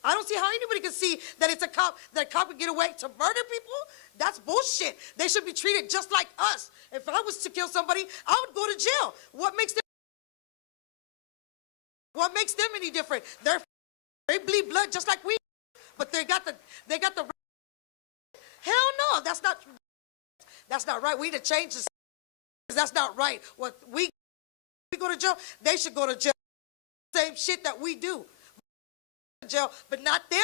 I don't see how anybody can see that it's a cop can get away to murder people. That's bullshit. They should be treated just like us. If I was to kill somebody, I would go to jail. What makes them any different? They bleed blood just like we, but they got the hell no, that's not right. We need to change this. That's not right. What we go to jail, they should go to jail. Same shit that we do. Jail, but not them.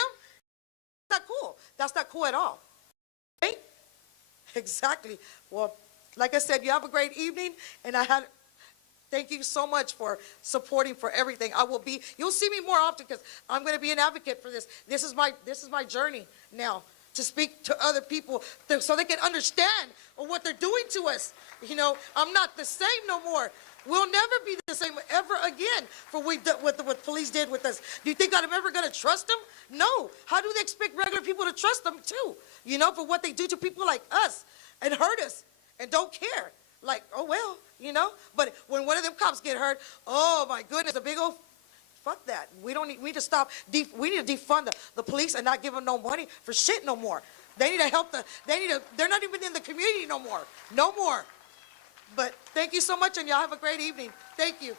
That's not cool. That's not cool at all. Okay? Exactly. Well, like I said, you have a great evening, and thank you so much for supporting for everything. You'll see me more often, because I'm going to be an advocate for this. This is my journey now. to speak to other people so they can understand what they're doing to us. You know, I'm not the same no more. We'll never be the same ever again for what police did with us. Do you think I'm ever going to trust them? No. How do they expect regular people to trust them too? You know, for what they do to people like us and hurt us and don't care. Like, oh, well, you know. But when one of them cops get hurt, oh, my goodness, a big old, fuck that. We need to stop. We need to defund the police and not give them no money for shit no more. They need to help they're not even in the community no more. No more. But thank you so much, and y'all have a great evening. Thank you.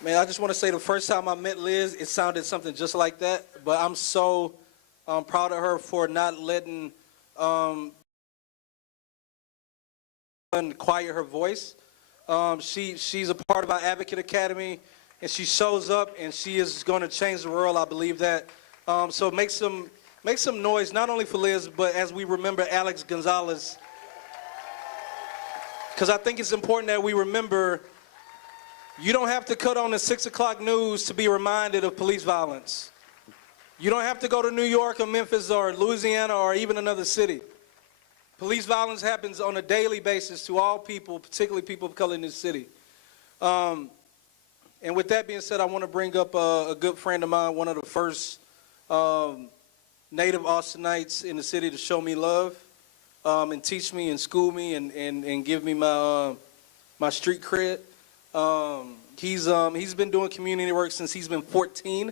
Man, I just want to say the first time I met Liz, it sounded something just like that. But I'm so proud of her for not letting quiet her voice. She's a part of our Advocate Academy, and she shows up, and she is going to change the world. I believe that. So make some noise, not only for Liz, but as we remember Alex Gonzalez. Because I think it's important that we remember you don't have to cut on the 6 o'clock news to be reminded of police violence. You don't have to go to New York or Memphis or Louisiana or even another city. Police violence happens on a daily basis to all people, particularly people of color in this city. And with that being said, I want to bring up a good friend of mine, one of the first native Austinites in the city to show me love and teach me and school me and give me my street cred. He's been doing community work since he's been 14.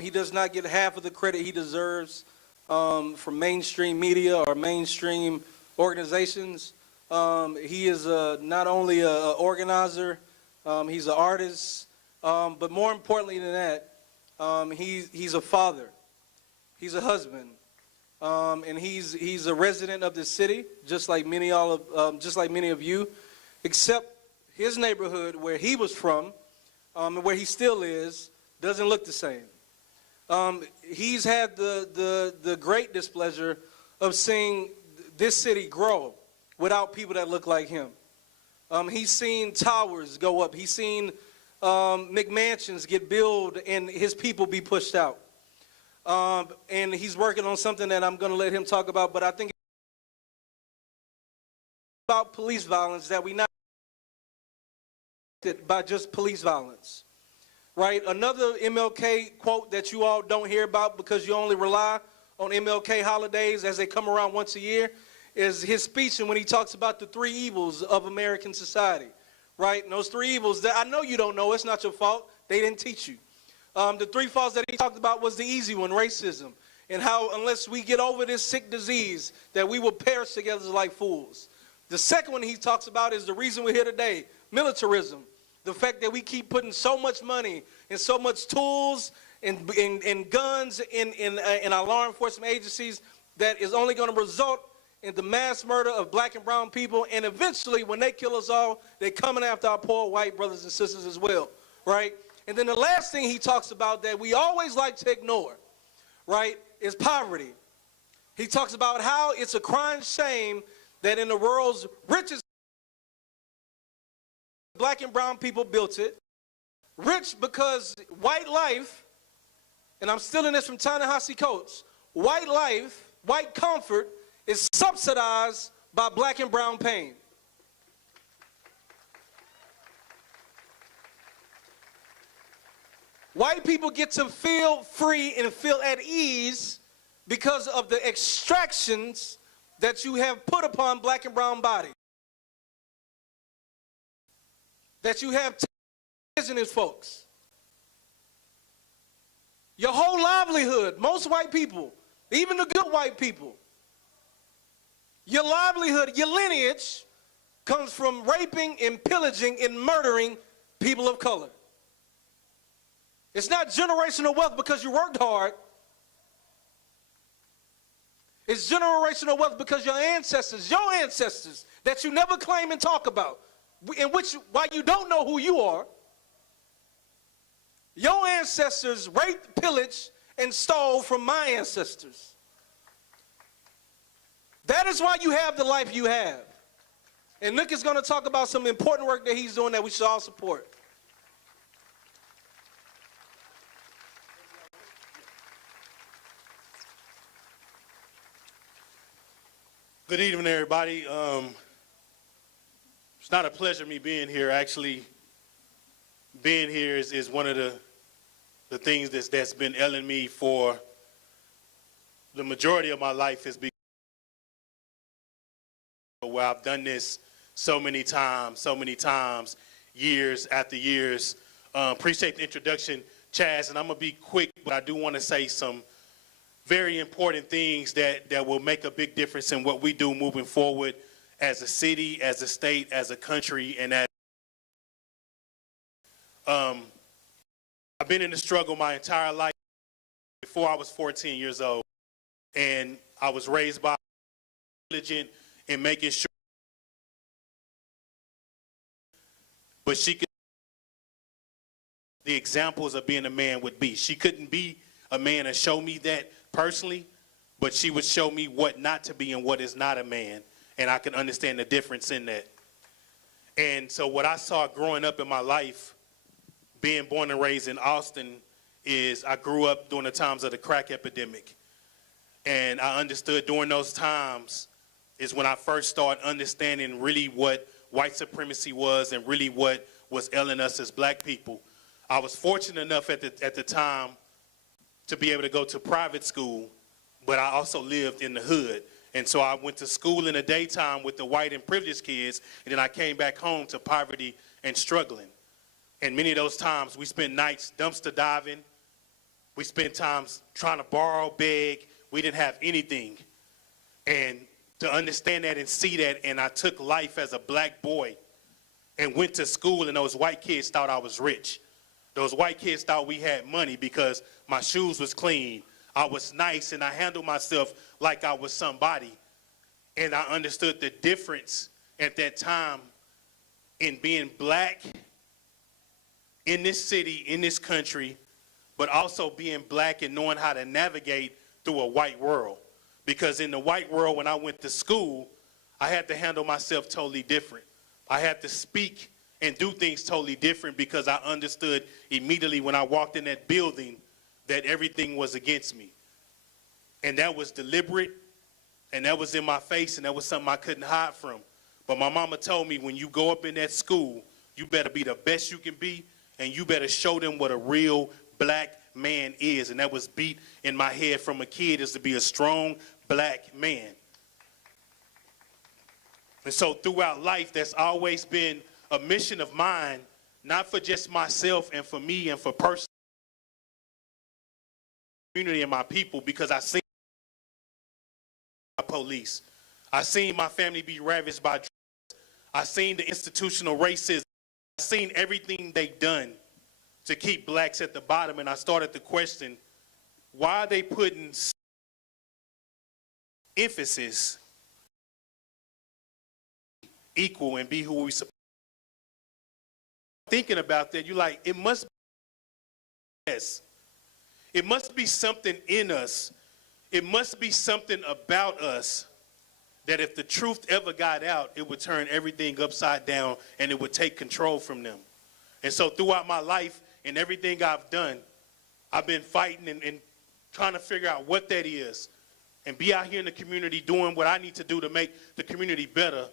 He does not get half of the credit he deserves from mainstream media or mainstream organizations. He is not only an organizer, he's an artist, but more importantly than that, he's a father, he's a husband, and he's a resident of this city, just like many of you, except his neighborhood where he was from and where he still is doesn't look the same. He's had the great displeasure of seeing this city grow without people that look like him. He's seen towers go up. He's seen McMansions get built and his people be pushed out. And he's working on something that I'm going to let him talk about, but I think about police violence that we not by just police violence, right? Another MLK quote that you all don't hear about because you only rely on MLK holidays as they come around once a year is his speech and when he talks about the 3 evils of American society, right? And those 3 evils that I know you don't know, it's not your fault, they didn't teach you. The 3 faults that he talked about was the easy one, racism, and how unless we get over this sick disease that we will perish together like fools. The second one he talks about is the reason we're here today, militarism. The fact that we keep putting so much money and so much tools and guns in our law enforcement agencies that is only going to result in the mass murder of black and brown people, and eventually when they kill us all, they're coming after our poor white brothers and sisters as well, right? And then the last thing he talks about that we always like to ignore, right, is poverty. He talks about how it's a crying shame that in the world's richest black and brown people built it. Rich because white life, and I'm stealing this from Ta-Nehisi Coates, white life, white comfort is subsidized by black and brown pain. White people get to feel free and feel at ease because of the extractions that you have put upon black and brown bodies. That you have business folks. Your whole livelihood, most white people, even the good white people, your livelihood, your lineage comes from raping and pillaging and murdering people of color. It's not generational wealth because you worked hard. It's generational wealth because your ancestors that you never claim and talk about, in which, while you don't know who you are, your ancestors raped, pillaged, and stole from my ancestors. That is why you have the life you have. And Nick is going to talk about some important work that he's doing that we should all support. Good evening, everybody. It's not a pleasure me being here. Actually, being here is one of the things that's been ailing me for the majority of my life, is because where I've done this so many times, years after years. Appreciate the introduction, Chaz, and I'm gonna be quick, but I do want to say some very important things that will make a big difference in what we do moving forward as a city, as a state, as a country, and as I've been in the struggle my entire life. Before I was 14 years old, and I was raised by diligent in making sure, but she could, the examples of being a man would be. She couldn't be a man and show me that personally, but she would show me what not to be and what is not a man, and I can understand the difference in that. And so what I saw growing up in my life, being born and raised in Austin, is I grew up during the times of the crack epidemic. And I understood during those times is when I first started understanding really what white supremacy was and really what was ailing us as black people. I was fortunate enough at the time to be able to go to private school, but I also lived in the hood. And so I went to school in the daytime with the white and privileged kids, and then I came back home to poverty and struggling. And many of those times we spent nights dumpster diving. We spent times trying to borrow, beg. We didn't have anything. And to understand that and see that, and I took life as a black boy and went to school, and those white kids thought I was rich. Those white kids thought we had money because my shoes was clean, I was nice, and I handled myself like I was somebody. And I understood the difference at that time in being black in this city, in this country, but also being black and knowing how to navigate through a white world. Because in the white world, when I went to school, I had to handle myself totally different. I had to speak and do things totally different because I understood immediately when I walked in that building that everything was against me. And that was deliberate, and that was in my face, and that was something I couldn't hide from. But my mama told me, when you go up in that school, you better be the best you can be, and you better show them what a real black man is. And that was beat in my head from a kid, is to be a strong black man. And so throughout life, that's always been a mission of mine, not for just myself and for me and for personal community and my people, because I seen police. I seen my family be ravaged by drugs. I seen the institutional racism. I seen everything they done to keep blacks at the bottom, and I started to question, why are they putting emphasis equal and be who we supposed to be? Thinking about that, you're like, it must be yes. It must be something in us. It must be something about us that if the truth ever got out, it would turn everything upside down and it would take control from them. And so throughout my life and everything I've done, I've been fighting and trying to figure out what that is and be out here in the community doing what I need to do to make the community better,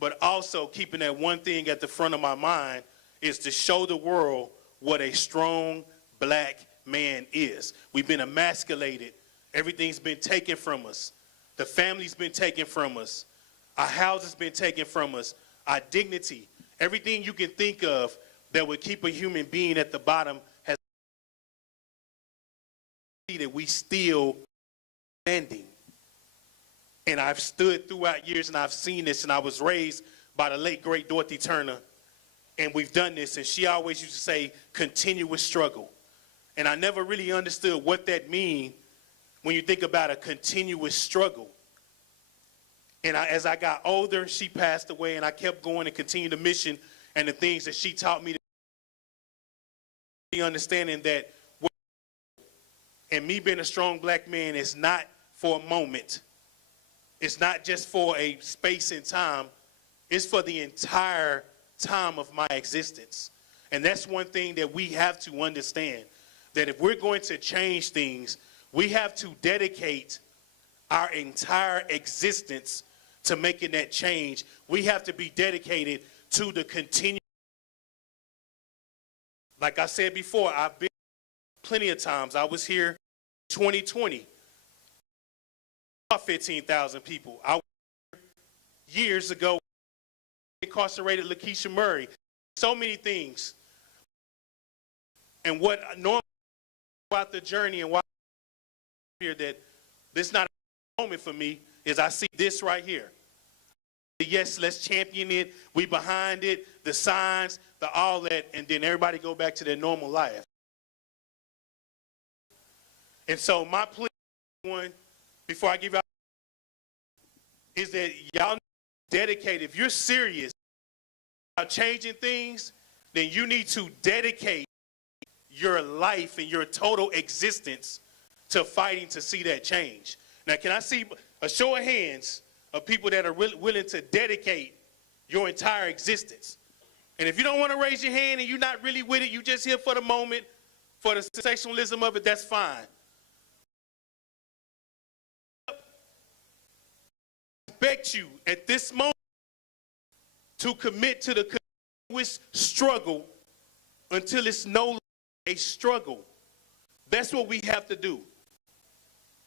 but also keeping that one thing at the front of my mind is to show the world what a strong black man is. We've been emasculated. Everything's been taken from us. The family's been taken from us. Our house has been taken from us. Our dignity, everything you can think of that would keep a human being at the bottom has that we still standing. And I've stood throughout years and I've seen this, and I was raised by the late great Dorothy Turner, and we've done this, and she always used to say continuous struggle. And I never really understood what that means when you think about a continuous struggle. And as I got older, she passed away, and I kept going and continued the mission and the things that she taught me, understanding that, and me being a strong black man is not for a moment. It's not just for a space and time. It's for the entire time of my existence. And that's one thing that we have to understand, that if we're going to change things, we have to dedicate our entire existence to making that change. We have to be dedicated to the continued. Like I said before, I've been plenty of times. I was here 2020, about 15,000 people. I was here years ago, incarcerated Lakeisha Murray. So many things. And what normally about the journey and why I'm here that this is not a moment for me is I see this right here. Yes, let's champion it. We behind it, the signs, the all that, and then everybody go back to their normal life. And so my plea, one, before I give out, is that y'all dedicate. If you're serious about changing things, then you need to dedicate your life and your total existence to fighting to see that change. Now, can I see a show of hands of people that are willing to dedicate your entire existence? And if you don't want to raise your hand and you're not really with it, you just here for the moment, for the sensationalism of it, that's fine. I expect you at this moment to commit to the continuous struggle until it's no longer a struggle. That's what we have to do.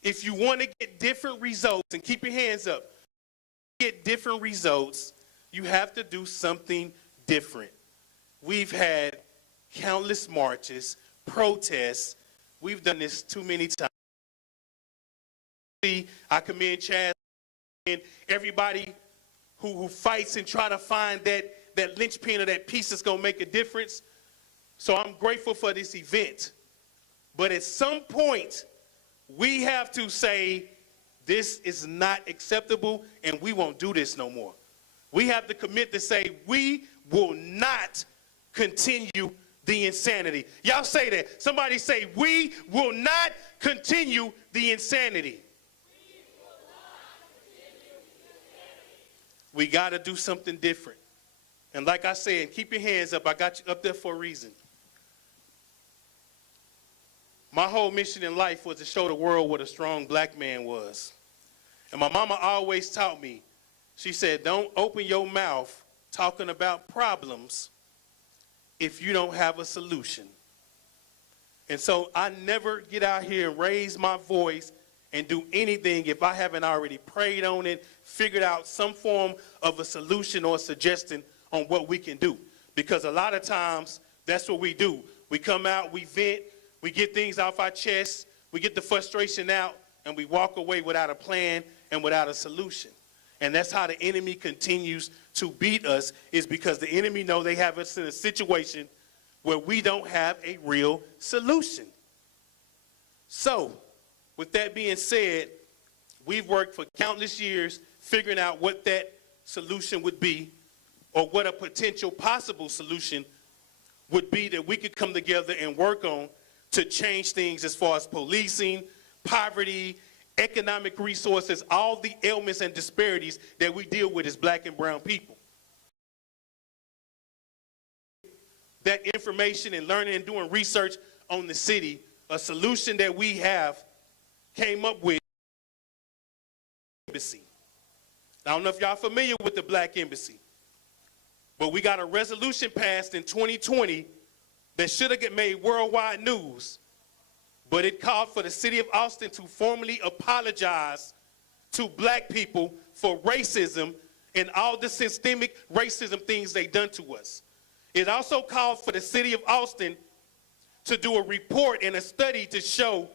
If you want to get different results, and keep your hands up, get different results, you have to do something different. We've had countless marches, protests. We've done this too many times. I commend Chad and everybody who fights and try to find that linchpin or that piece that's going to make a difference. So I'm grateful for this event. But at some point, we have to say, this is not acceptable and we won't do this no more. We have to commit to say, we will not continue the insanity. Y'all say that. Somebody say, we will not continue the insanity. We got to do something different. And like I said, keep your hands up. I got you up there for a reason. My whole mission in life was to show the world what a strong black man was. And my mama always taught me, she said, don't open your mouth talking about problems if you don't have a solution. And so I never get out here and raise my voice and do anything if I haven't already prayed on it, figured out some form of a solution or a suggestion on what we can do. Because a lot of times, that's what we do. We come out, we vent, we get things off our chest, we get the frustration out, and we walk away without a plan and without a solution. And that's how the enemy continues to beat us, is because the enemy know they have us in a situation where we don't have a real solution. So, with that being said, we've worked for countless years figuring out what that solution would be, or what a potential possible solution would be that we could come together and work on to change things as far as policing, poverty, economic resources, all the ailments and disparities that we deal with as black and brown people. That information and learning and doing research on the city, a solution that we have came up with embassy. I don't know if y'all familiar with the Black Embassy, but we got a resolution passed in 2020 that should have made worldwide news, but it called for the city of Austin to formally apologize to black people for racism and all the systemic racism things they've done to us. It also called for the city of Austin to do a report and a study to show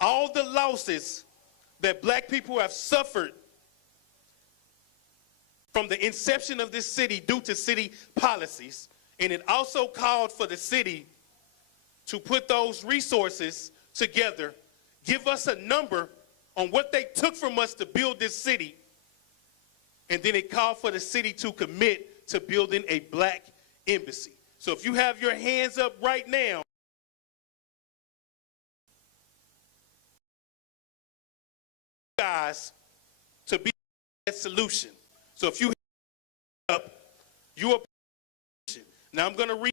all the losses that black people have suffered from the inception of this city due to city policies. And it also called for the city to put those resources together, give us a number on what they took from us to build this city, and then it called for the city to commit to building a black embassy. So if you have your hands up right now, guys, to be that solution. So if you up, you are. Now I'm going to read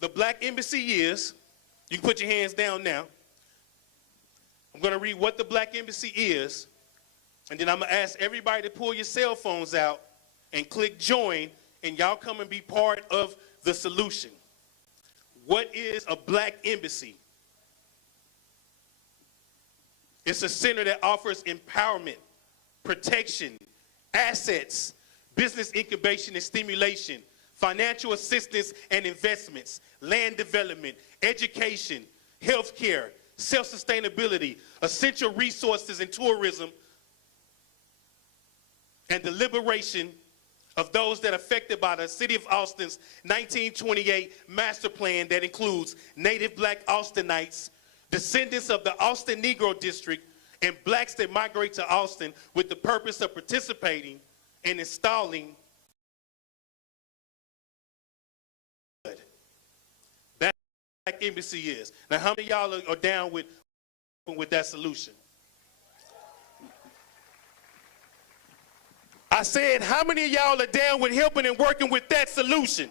the black embassy is. You can put your hands down now. I'm going to read what the black embassy is, And then I'm going to ask everybody to pull your cell phones out and click join, and y'all come and be part of the solution. What is a black embassy? It's a center that offers empowerment, protection, assets, business incubation and stimulation, financial assistance and investments, land development, education, healthcare, self-sustainability, essential resources and tourism, and the liberation of those that are affected by the City of Austin's 1928 master plan that includes native black Austinites, descendants of the Austin Negro District, and blacks that migrate to Austin with the purpose of participating and installing. That's what Black Embassy is. Now, how many of y'all are down with that solution? I said, how many of y'all are down with helping and working with that solution?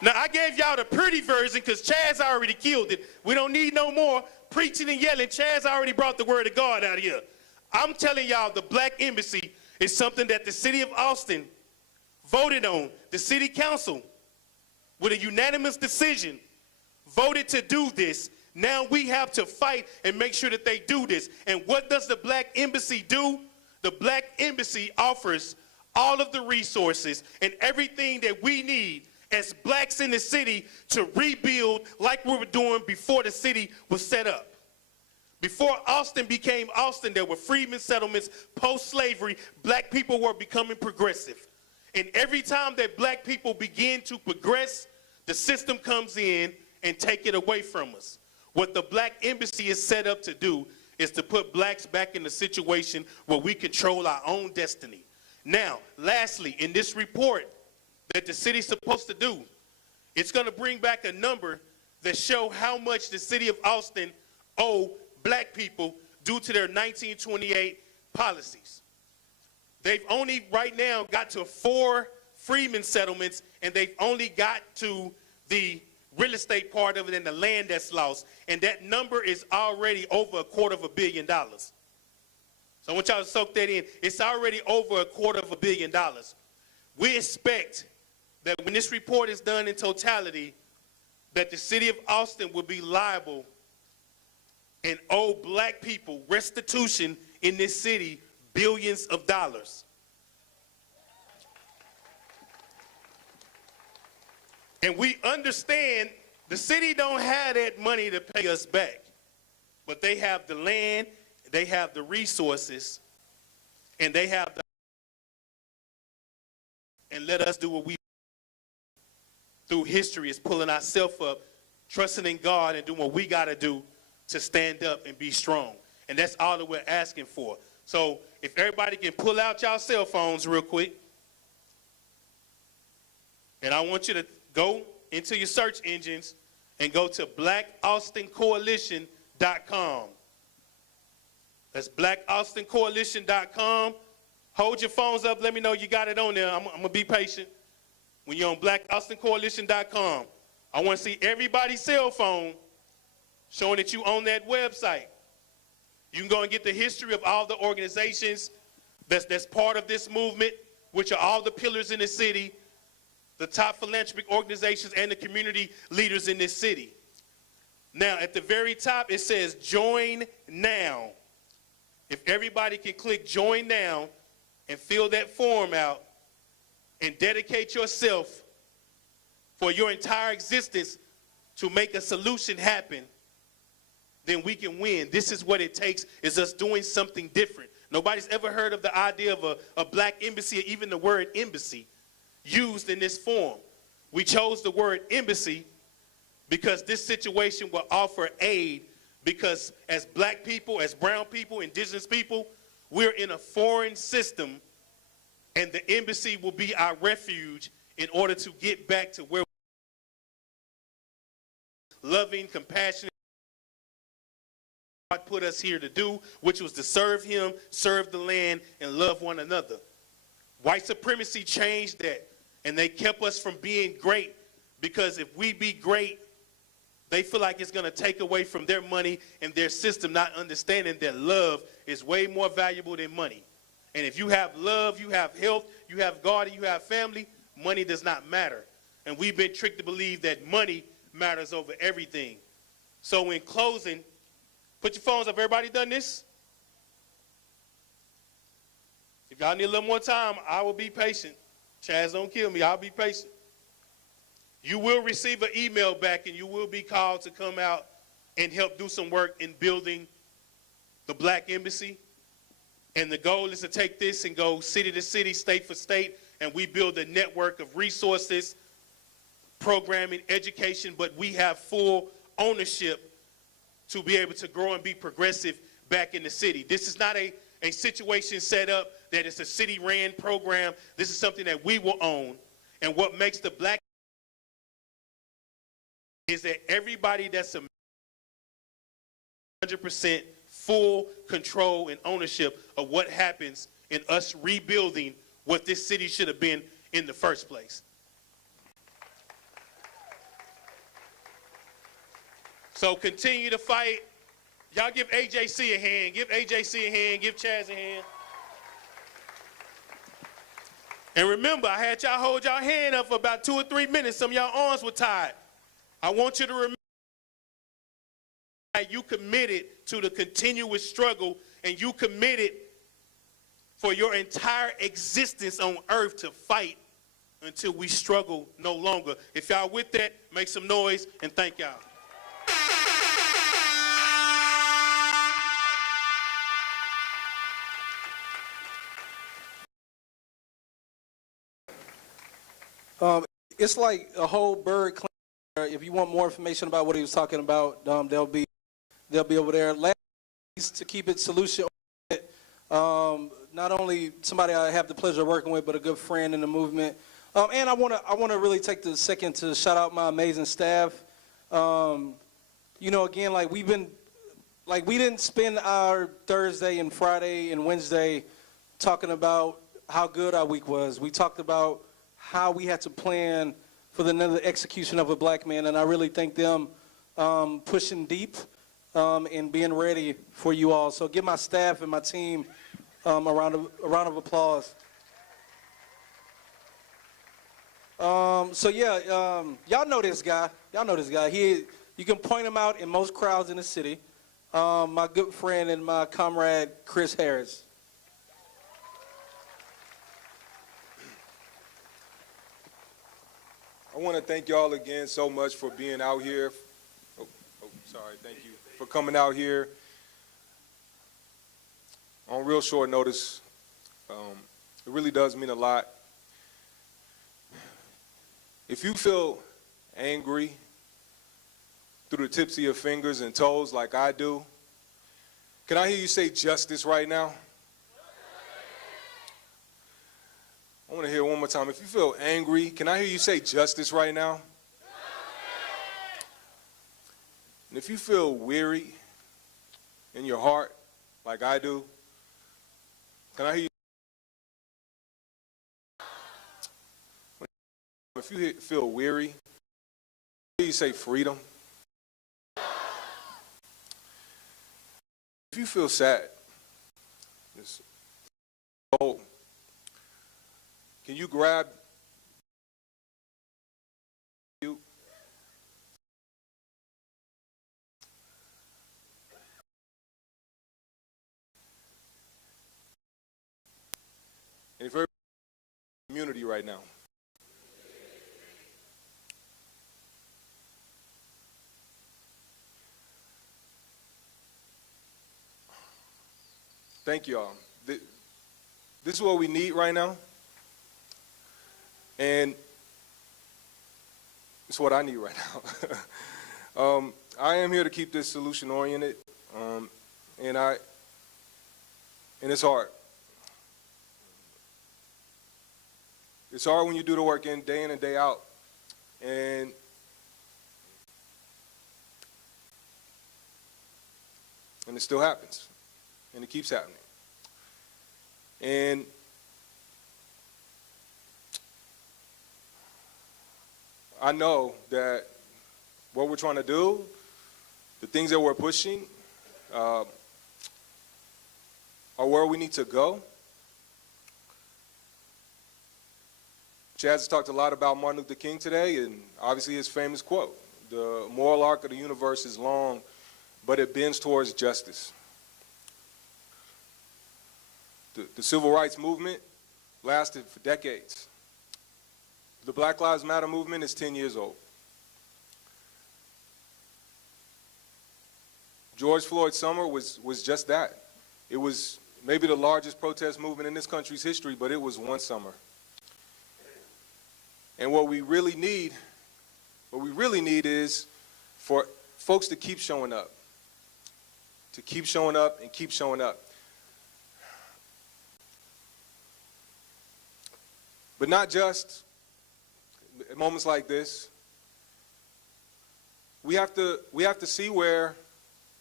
Now, I gave y'all the pretty version because Chaz already killed it. We don't need no more preaching and yelling. Chaz already brought the word of God out here. I'm telling y'all, the Black Embassy is something that the city of Austin voted on. The city council, with a unanimous decision, voted to do this. Now we have to fight and make sure that they do this. And what does the Black Embassy do? The Black Embassy offers all of the resources and everything that we need as blacks in the city to rebuild like we were doing before the city was set up. Before Austin became Austin, there were freedmen settlements, post-slavery, black people were becoming progressive. And every time that black people begin to progress, the system comes in and take it away from us. What the Black Embassy is set up to do is to put blacks back in a situation where we control our own destiny. Now, lastly, in this report that the city's supposed to do, it's going to bring back a number that show how much the city of Austin owe black people due to their 1928 policies. They've only right now got to 4 freedmen settlements, and they've only got to the real estate part of it and the land that's lost, and that number is already over $250 million. So I want y'all to soak that in. It's already over $250 million. We expect that when this report is done in totality, that the city of Austin will be liable and owe black people restitution in this city, billions of dollars. And we understand the city don't have that money to pay us back, but they have the land, they have the resources, and they have the, and let us do what we through history is pulling ourselves up, trusting in God and doing what we got to do to stand up and be strong. And that's all that we're asking for. So if everybody can pull out y'all cell phones real quick, and I want you to go into your search engines and go to blackaustincoalition.com. That's blackaustincoalition.com. Hold your phones up. Let me know you got it on there. I'm going to be patient. When you're on blackaustincoalition.com, I want to see everybody's cell phone showing that you own that website. You can go and get the history of all the organizations that's part of this movement, which are all the pillars in the city, the top philanthropic organizations, and the community leaders in this city. Now, at the very top, it says join now. If everybody can click join now and fill that form out and dedicate yourself for your entire existence to make a solution happen, then we can win. This is what it takes, is us doing something different. Nobody's ever heard of the idea of a black embassy, or even the word embassy, used in this form. We chose the word embassy because this situation will offer aid, because as black people, as brown people, indigenous people, we're in a foreign system, and the embassy will be our refuge in order to get back to where loving, compassionate, God put us here to do, which was to serve him, serve the land, and love one another. White supremacy changed that, and they kept us from being great, because if we be great, They feel like it's going to take away from their money and their system, not understanding that love is way more valuable than money. And if you have love, you have health, you have God, and you have family, money does not matter. And we've been tricked to believe that money matters over everything. So in closing, put your phones up. Everybody done this? If y'all need a little more time, I will be patient. Chaz, don't kill me. I'll be patient. You will receive an email back, and you will be called to come out and help do some work in building the Black Embassy. And the goal is to take this and go city to city, state for state, and we build a network of resources, programming, education, but we have full ownership to be able to grow and be progressive back in the city. This is not a situation set up that it's a city-ran program. This is something that we will own. And what makes the Black is that everybody that's 100% full control and ownership of what happens in us rebuilding what this city should have been in the first place. So continue to fight. Y'all give AJC a hand. Give AJC a hand. Give Chaz a hand. And remember, I had y'all hold y'all hand up for about 2 or 3 minutes. Some of y'all arms were tied. I want you to remember that you committed to the continuous struggle, and you committed for your entire existence on earth to fight until we struggle no longer. If y'all with that, make some noise, and thank y'all. It's like a whole bird clinic. If you want more information about what he was talking about, they'll be over there. Last, to keep it solution oriented, not only somebody I have the pleasure of working with, but a good friend in the movement. And I wanna really take the second to shout out my amazing staff. You know, again, we didn't spend our Thursday and Friday and Wednesday talking about how good our week was. We talked about how we had to plan for the execution of a black man, and I really thank them pushing deep and being ready for you all. So give my staff and my team a round of applause. So yeah, y'all know this guy. Y'all know this guy. You can point him out in most crowds in the city. My good friend and my comrade, Chris Harris. I want to thank y'all again so much for being out here. Thank you for coming out here on real short notice. It really does mean a lot. If you feel angry through the tips of your fingers and toes like I do, can I hear you say justice right now? I want to hear it one more time. If you feel angry, can I hear you say justice right now? And if you feel weary in your heart, like I do, can I hear you? If you feel weary, can I hear you say freedom? If you feel sad, just hold. Can you grab you? And if everybody's in community right now, thank y'all. This is what we need right now. And it's what I need right now. I am here to keep this solution oriented, and it's hard. It's hard when you do the work in and day out, and it still happens, and it keeps happening. And I know that what we're trying to do, the things that we're pushing, are where we need to go. Chaz has talked a lot about Martin Luther King today, and obviously his famous quote, "The moral arc of the universe is long, but it bends towards justice." The civil rights movement lasted for decades. The Black Lives Matter movement is 10 years old. George Floyd's summer was just that. It was maybe the largest protest movement in this country's history, but it was one summer. And what we really need is for folks to keep showing up. To keep showing up and keep showing up. But not just at moments like this. We have to see where,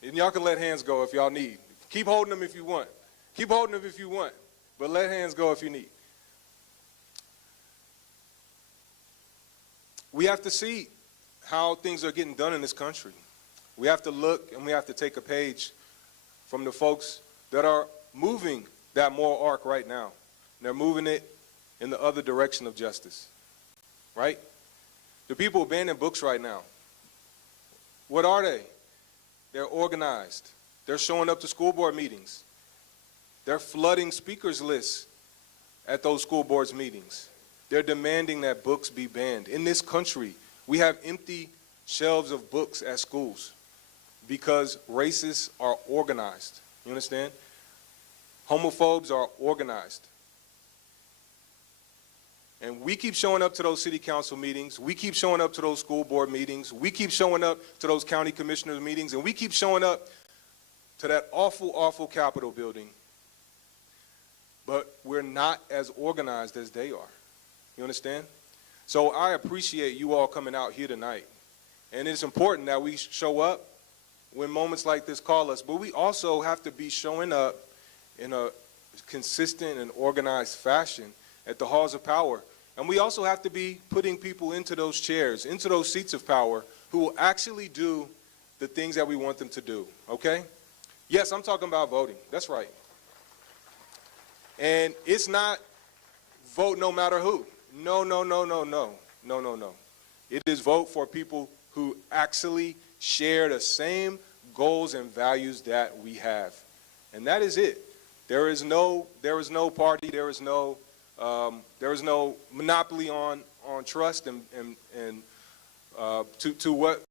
and y'all can let hands go if y'all need. Keep holding them if you want. Keep holding them if you want, but let hands go if you need. We have to see how things are getting done in this country. We have to look and we have to take a page from the folks that are moving that moral arc right now. And they're moving it in the other direction of justice, right? The people banning books right now, what are they? They're organized. They're showing up to school board meetings. They're flooding speakers lists at those school boards meetings. They're demanding that books be banned. In this country, we have empty shelves of books at schools because racists are organized. You understand? Homophobes are organized. And we keep showing up to those city council meetings. We keep showing up to those school board meetings. We keep showing up to those county commissioners meetings. And we keep showing up to that awful, awful Capitol building. But we're not as organized as they are. You understand? So I appreciate you all coming out here tonight. And it's important that we show up when moments like this call us. But we also have to be showing up in a consistent and organized fashion at the halls of power. And we also have to be putting people into those chairs, into those seats of power, who will actually do the things that we want them to do, okay? Yes, I'm talking about voting. That's right. And it's not vote no matter who. No, no, no, no, no. No, no, no. It is vote for people who actually share the same goals and values that we have. And that is it. There is no party, there is no monopoly on trust and to what